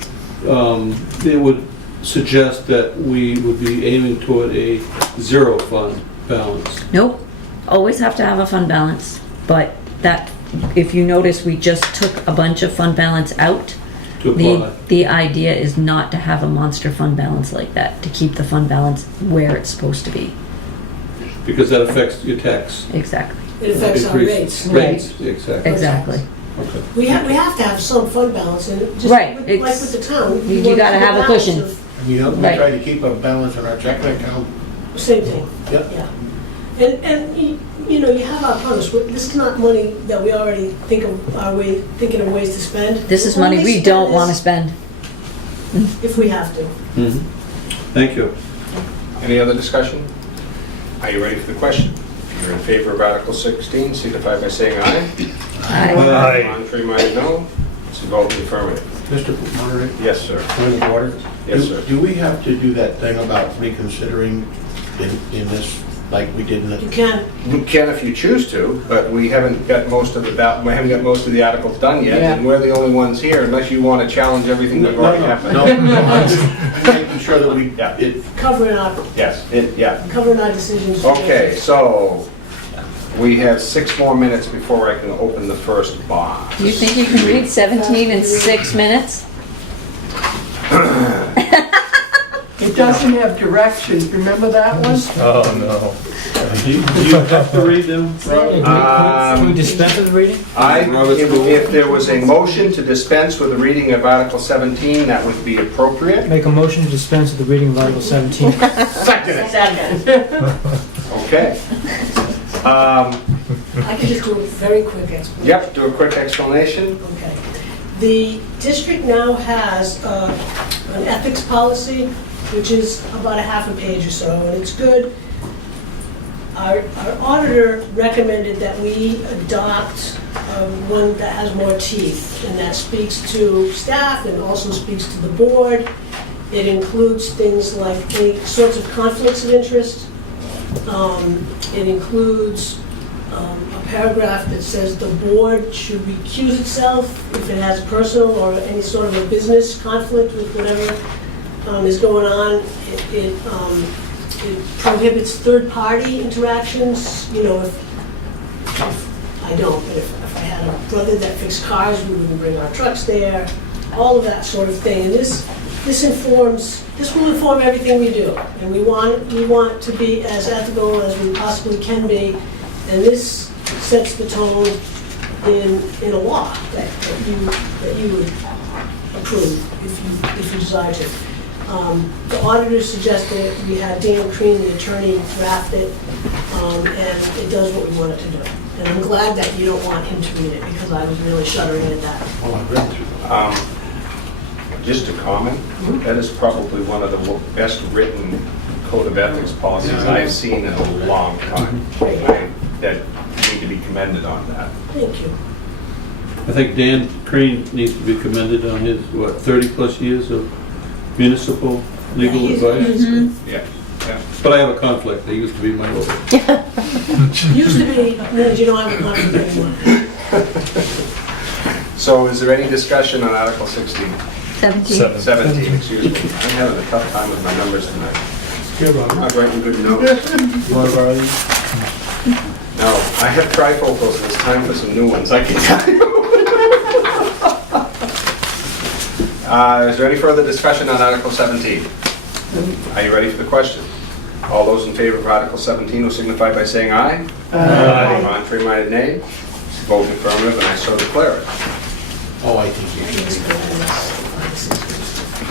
it would suggest that we would be aiming toward a zero fund balance. Nope, always have to have a fund balance, but that, if you notice, we just took a bunch of fund balance out. To apply. The idea is not to have a monster fund balance like that, to keep the fund balance where it's supposed to be. Because that affects your tax. Exactly. It affects our increase. rates. Rates, exactly. Exactly. Okay. We have to have some fund balance, and just Right, like it's- with the town. we you want gotta to keep have a balance cushion. of- We Right. try to keep a balance in our checking account. Same thing. Yep. Yeah. And you know, you have our promise. This is not money that we already thinking of ways to spend. This is We'll money only we spend don't this want to spend. if we have to. Mhm. Thank you. Any other discussion? Are you ready for the question? If you're in favor of Article 16, signify by saying aye. Aye. Contrary-minded, no. It's a vote in the affirmative. Mr. Moderator, Yes, sir. point of order. Yes, Do- sir. Do we have to do that thing about reconsidering in this, like we did in the? You can. You can if you choose to, but we haven't got most of the articles done yet, and we're the only ones here, unless you want to challenge everything that already happened. No, I'm just making sure that we, Yeah. Covering our covering our decisions. Okay, so we have 6 more minutes before I can open the first box. You think you can read 17 in 6 minutes? It doesn't have directions, remember that one? Oh, no. Do you have to read them? Can we dispense with the reading? If there was a motion to dispense with the reading of Article 17, that would be appropriate. Make a motion to dispense with the reading of Article 17. Okay. I can just do a very quick explanation. Yep, do a quick explanation. Okay. The district now has an ethics policy, which is about a half a page or so, and it's good. Our auditor recommended that we adopt one that has more teeth, and that speaks to staff and also speaks to the board. It includes things like any sorts of conflicts of interest. It includes a paragraph that says the board should recuse itself if it has personal or any sort of a business conflict with whatever is going on. It prohibits third-party interactions. You know, if I don't, but if I had a brother that fixed cars, we wouldn't bring our trucks there. All of that sort of thing. And this will inform everything we do. And we want to be as ethical as we possibly can be. And this sets the tone in a law that you would approve if you desire to. The auditors suggested we had Dan Crean, the attorney, draft it, and it does what we want it to do. And I'm glad that you don't want him to read it, because I was really shuddering at that. Oh, I read through that. Just a comment, that is probably one of the best written code of ethics policies I've seen in a long time. That need to be commended on that. Thank you. I think Dan Crane needs to be commended on his, 30-plus years of municipal legal Yeah, advice. Yeah, yeah. But I have a conflict, he used to be my lawyer. Used to be, means you don't have a conflict anymore. So is there any discussion on Article 16? 17. 17, excuse me. I'm having a tough time with my numbers tonight. I'm writing good notes. No, I have trifocals, and it's time for some new ones, I can tell you. Is there any further discussion on Article 17? Are you ready for the question? All those in favor of Article 17 will signify by saying aye. Aye. Contrary minded, nay. Vote affirmative, and I so declare it. Oh, I think you should read that.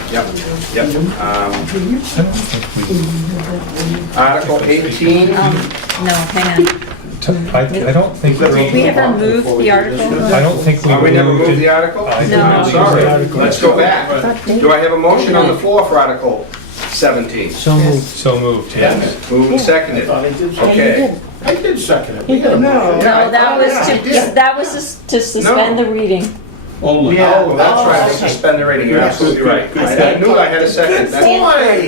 Yep. Article 18. No, hang on. I don't think Did we ever move the article? I don't think we Oh, we never moved it. the article? I No. don't Sorry, believe so. let's go back. Do I have a motion on the floor for Article 17? So moved. So moved, yes. Moved and seconded. I did Okay. I did second it. We got a No. motion. No, that was I to, did. that was to suspend the reading. Only. Yeah. Oh, that's right, suspend the rating, you're absolutely right. I knew I had a second, that's the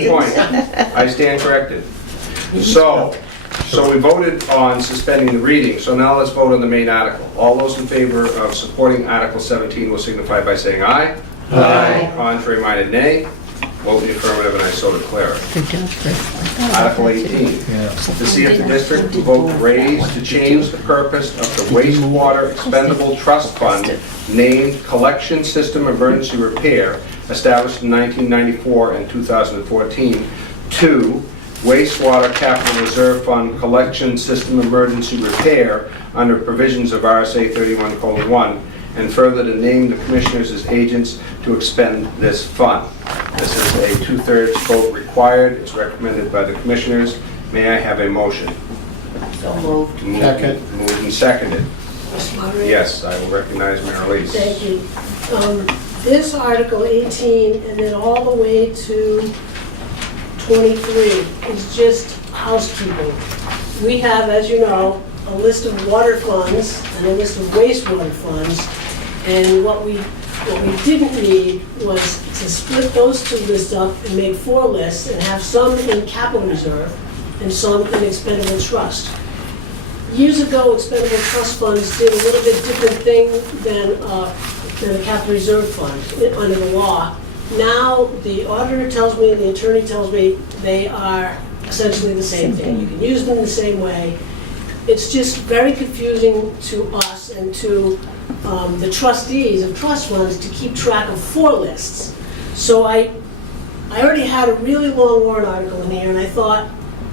point. I stand corrected. So we voted on suspending the reading, so now let's vote on the main article. All those in favor of supporting Article 17 will signify by saying aye. Aye. Contrary minded, nay. Vote the affirmative, and I so declare it. Good job, Chris. Article 18. Yeah. To see if the district will vote raise to change the purpose of the wastewater expendable trust fund named Collection System Emergency Repair, established in 1994 and 2014, to Wastewater Capital Reserve Fund Collection System Emergency Repair under provisions of RSA 31:1, and further to name the commissioners as agents to expend this fund. This is a 2/3 vote required. It's recommended by the commissioners. May I have a motion? So moved. Second. Moved and seconded. Mr. Moderator? Yes, I will recognize Mayor Elise. Thank you. This Article 18 and then all the way to 23 is just housekeeping. We have, as you know, a list of water funds and a list of wastewater funds, and what we didn't need was to split those two lists up and make 4 lists and have some in capital reserve and some in expendable trust. Years ago, expendable trust funds did a little bit different thing than a capital reserve fund under the law. Now, the auditor tells me, and the attorney tells me, they are essentially the same thing. You can use them the same way. It's just very confusing to us and to the trustees of trust funds to keep track of 4 lists. So I already had a really long warrant article in here, and I thought,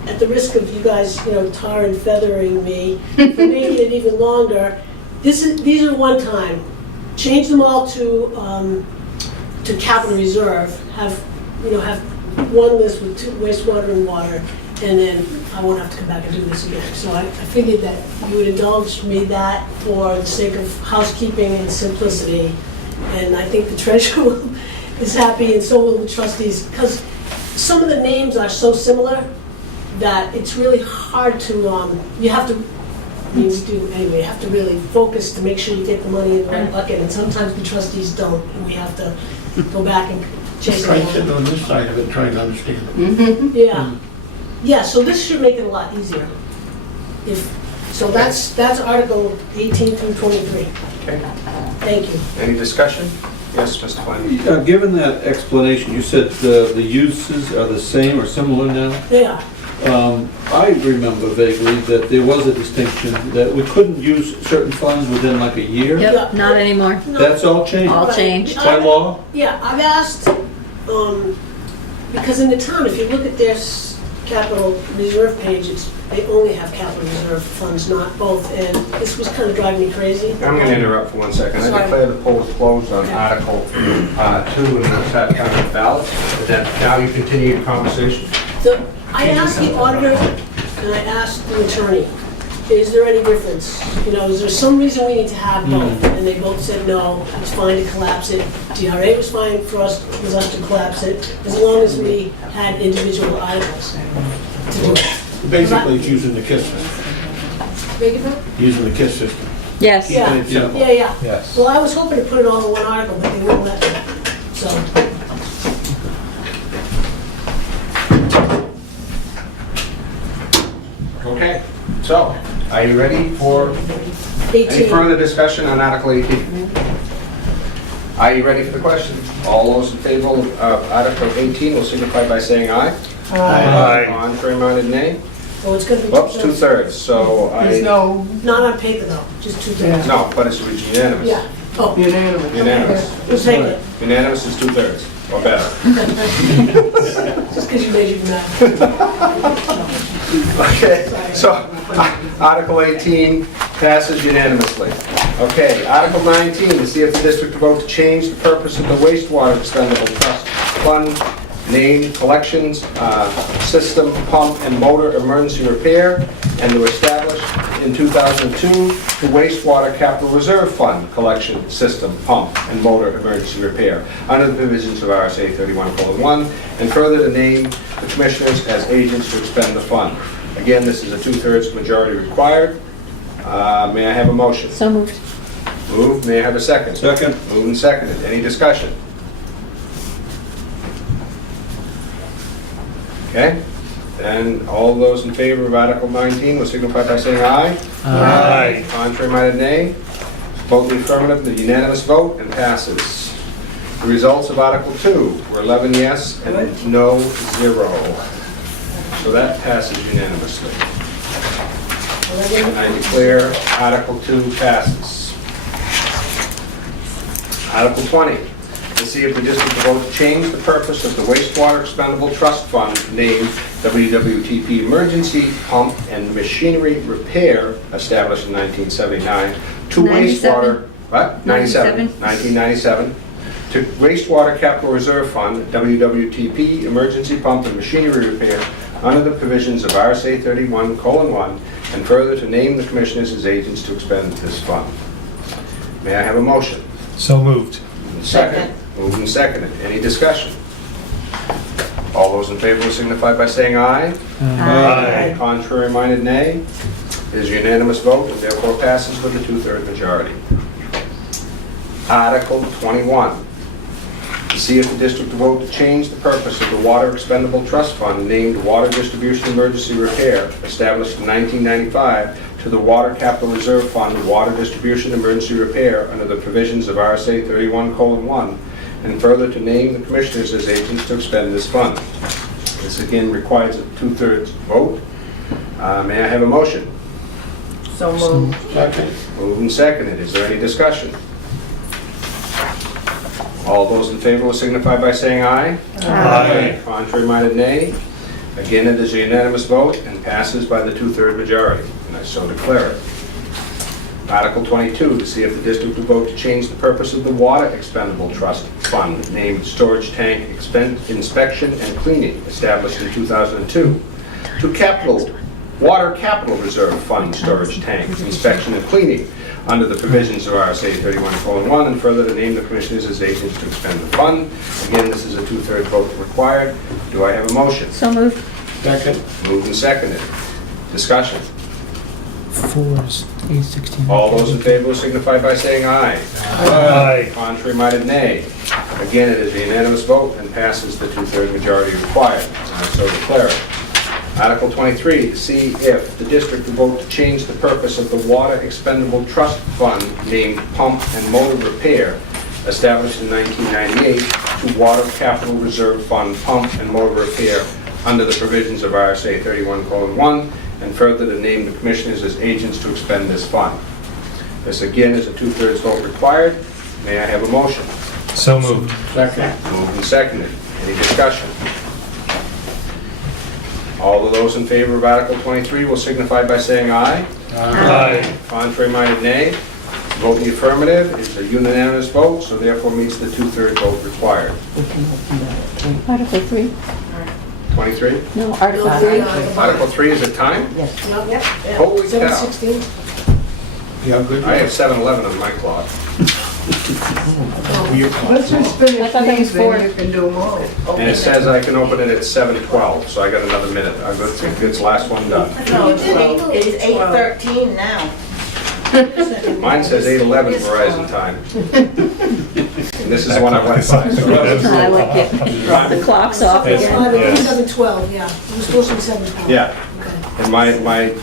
at the risk of you guys, tar and feathering me, for making it even longer, these are one time. Change them all to capital reserve. Have one list with 2 wastewater and water, and then I won't have to come back and do this again. So I figured that you would indulge me that for the sake of housekeeping and simplicity. And I think the treasurer is happy, and so will the trustees, because some of the names are so similar that it's really hard to, you have to really focus to make sure you get the money in the right bucket, and sometimes the trustees don't, and we have to go back and chase Try it sitting down. on this side of it, trying to understand it. Yeah, so this should make it a lot easier. So that's Article 18 through 23. Okay. Thank you. Any discussion? Yes, Mr. Flynn? Given that explanation, you said the uses are the same or similar now? They are. I remember vaguely that there was a distinction that we couldn't use certain funds within like a year. Yep, not anymore. That's all changed All changed. by law? Yeah, I've asked, because in the town, if you look at their capital reserve pages, they only have capital reserve funds, not both, and this was kind of driving me crazy. I'm going to interrupt for 1 second. I Sorry. declare the poll is closed on Article 2, and we'll start counting the ballots. And then now you continue your conversation. So I asked the auditor and I asked the attorney, is there any difference? You know, is there some reason we need to have both? And they both said no, it was fine to collapse it. DRA was fine for us, was us to collapse it, as long as we had individual articles to do it. Basically, it's using the KISS system, Beg your pardon? using the KISS system. Yes. Yeah, Keeping it simple. yeah. Yes. Well, I was hoping to put it all in one article, but they wouldn't let me, so. Okay, so, are you ready for any 18. further discussion on Article 18? Are you ready for the question? All those in favor of Article 18 will signify by saying aye. Aye. Contrary-minded, nay. Oh, it's gonna be Whoops, two-thirds. two-thirds, so There's I, no Not on paper though, just two-thirds. no, but it's unanimous. Yeah, oh, unanimous. Unanimous. we'll take it, Unanimous is two-thirds, or better. just because you made you mad. Okay, so Article 18 passes unanimously. Okay, Article 19, to see if the district will vote to change the purpose of the wastewater expendable trust fund, named collections, system, pump, and motor emergency repair, and to establish in 2002 the wastewater capital reserve fund, collection, system, pump, and motor emergency repair, under the provisions of RSA 31:1, and further to name the commissioners as agents to expend the fund. Again, this is a two-thirds majority required. May I have a motion? So moved. Moved. May I have a second? Second. Moved and seconded. Any discussion? Okay, then all those in favor of Article 19 will signify by saying aye. Aye. Contrary-minded, nay. Vote in the affirmative, the unanimous vote, and passes. The results of Article 2 were 11 yes and no 0. So that passes unanimously. And I declare Article 2 passes. Article 20, to see if the district will vote to change the purpose of the wastewater expendable trust fund named WWTP Emergency Pump and Machinery Repair, established in 1979, to 97. wastewater, what? 97. 1997, to wastewater capital reserve fund, WWTP Emergency Pump and Machinery Repair, under the provisions of RSA 31:1, and further to name the commissioners as agents to expend this fund. May I have a motion? So moved. Second. Moved and seconded. Any discussion? All those in favor will signify by saying aye. Aye. Contrary-minded, nay. It is a unanimous vote and therefore passes with a two-thirds majority. Article 21. To see if the district will vote to change the purpose of the Water Expendable Trust Fund named Water Distribution Emergency Repair, established in 1995, to the Water Capital Reserve Fund, Water Distribution Emergency Repair, under the provisions of RSA 31:1, and further to name the commissioners as agents to expend this fund. This again requires a two-thirds vote. May I have a motion? So moved. Second. Moved and seconded. Is there any discussion? All those in favor will signify by saying aye. Aye. Contrary-minded, nay. Again, it is a unanimous vote and passes by the two-thirds majority, and I so declare it. Article 22, to see if the district will vote to change the purpose of the Water Expendable Trust Fund, named Storage Tank Inspection and Cleaning, established in 2002, to Water Capital Reserve Fund Storage Tank Inspection and Cleaning, under the provisions of RSA 31:1, and further to name the commissioners as agents to expend the fund. Again, this is a two-thirds vote required. Do I have a motion? So moved. Second. Moved and seconded. Discussion. 4 is 816. All those in favor will signify by saying aye. Aye. Contrary-minded, nay. Again, it is a unanimous vote and passes the two-thirds majority required, and I so declare it. Article 23, to see if the district will vote to change the purpose of the Water Expendable Trust Fund named Pump and Motor Repair, established in 1998, to Water Capital Reserve Fund Pump and Motor Repair, under the provisions of RSA 31:1, and further to name the commissioners as agents to expend this fund. This again is a two-thirds vote required. May I have a motion? So moved. Second. Moved and seconded. Any discussion? All of those in favor of Article 23 will signify by saying aye. Aye. Contrary-minded, nay. Vote in the affirmative is a unanimous vote, so therefore meets the two-thirds vote required. Article 3. No, 23? No, Article the, 3. Article 3 is a time? Yep. Holy cow. 7:16. Yeah, good. I have 7:11 on my clock. Let's just finish I thought that was these, then 4. you can do them all. And it says I can open it at 7:12, so I got another minute. I'm going to get this last one done. No, it's 8:13 now. Mine says 8:11 Verizon time. And this is the one I went by. So I like it. The clock's off Yes. again. Yeah. 7:12, yeah. It was supposed to be 7:12. yeah, Okay. and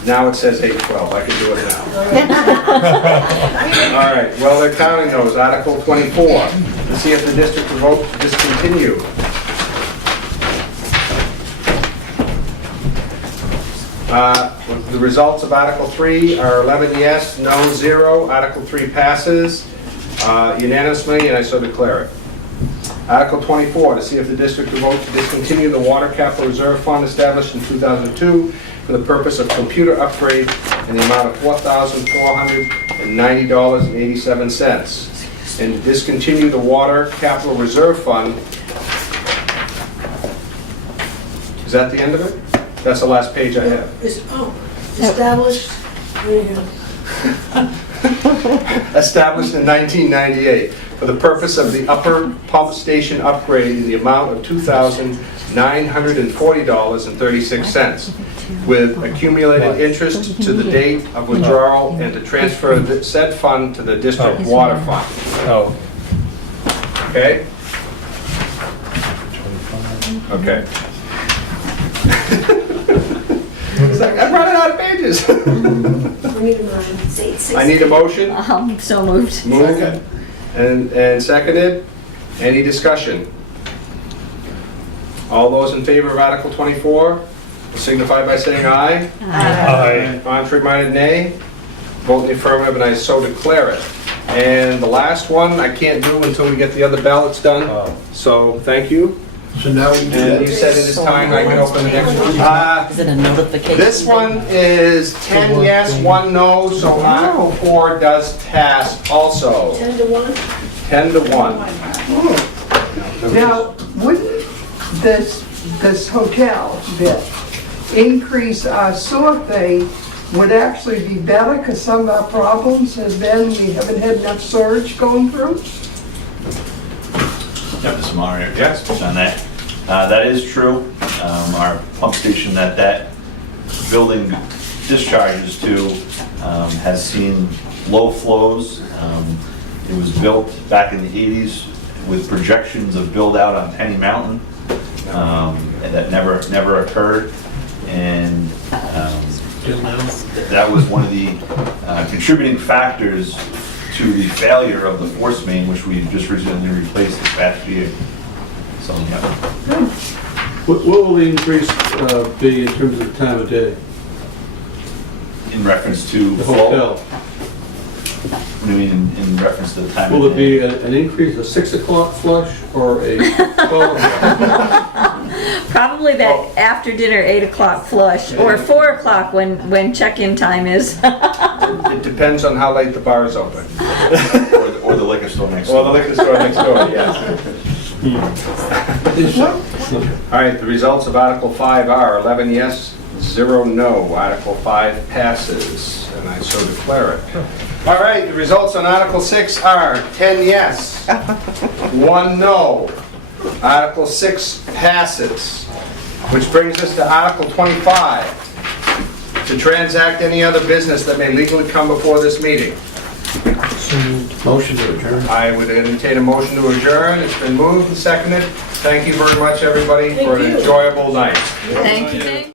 now it says 8:12. I can do it now. All right, well, they're counting those. Article 24, to see if the district will vote to discontinue. The results of Article 3 are 11 yes, no 0. Article 3 passes unanimously, and I so declare it. Article 24, to see if the district will vote to discontinue the Water Capital Reserve Fund established in 2002 for the purpose of computer upgrade in the amount of $4,490.87, and to discontinue the Water Capital Reserve Fund. Is that the end of it? That's the last page I have. Established, there you go. Established in 1998 for the purpose of the upper pump station upgrade in the amount of $2,940.36, with accumulated interest to the date of withdrawal, and to transfer the said fund to the district water fund. Oh, Okay? Okay. It's like, I'm running out of pages. I need a motion. I need a motion. So moved. Moved and seconded. Any discussion? All those in favor of Article 24 will signify by saying aye. aye. Contrary minded, nay. Vote in the affirmative, and I so declare it. And the last one I can't do until we get the other ballots done. So thank you. So now we do And you that. said it is time I can open the next one. Is it a notification? This one is 10 yes, 1 no, so Article 4 does pass also. 10 to 1? 10 to 1. Now, wouldn't this hotel bit increase our sewer thing would actually be better, because some of our problems has been we haven't had enough surge going through? Yep, this is Mario. Yes. On that. That is true. Our pump station that building discharges to has seen low flows. It was built back in the 80s with projections of build out on Penny Mountain, and that never occurred. And that was one of the contributing factors to the failure of the force main, which we just recently replaced this past year. So, yeah. What will the increase be in terms of time of day? In reference to The flow? hotel? What do you mean in reference to the time Will of it day? be an increase, a 6 o'clock flush or a 12 o'clock? Probably that after dinner 8 o'clock flush, or 4 o'clock when check-in time is. It depends on how late the bar is open. Or the liquor store next Or the door. liquor store next door, yes. All right, the results of Article 5 are 11 yes, 0 no. Article 5 passes, and I so declare it. All right, the results on Article 6 are 10 yes, 1 no. Article 6 passes, which brings us to Article 25, to transact any other business that may legally come before this meeting. Motion to adjourn. I would entertain a motion to adjourn. It's been moved and seconded. Thank you very much, everybody, for an Thank you. enjoyable night. Thank you, Dave.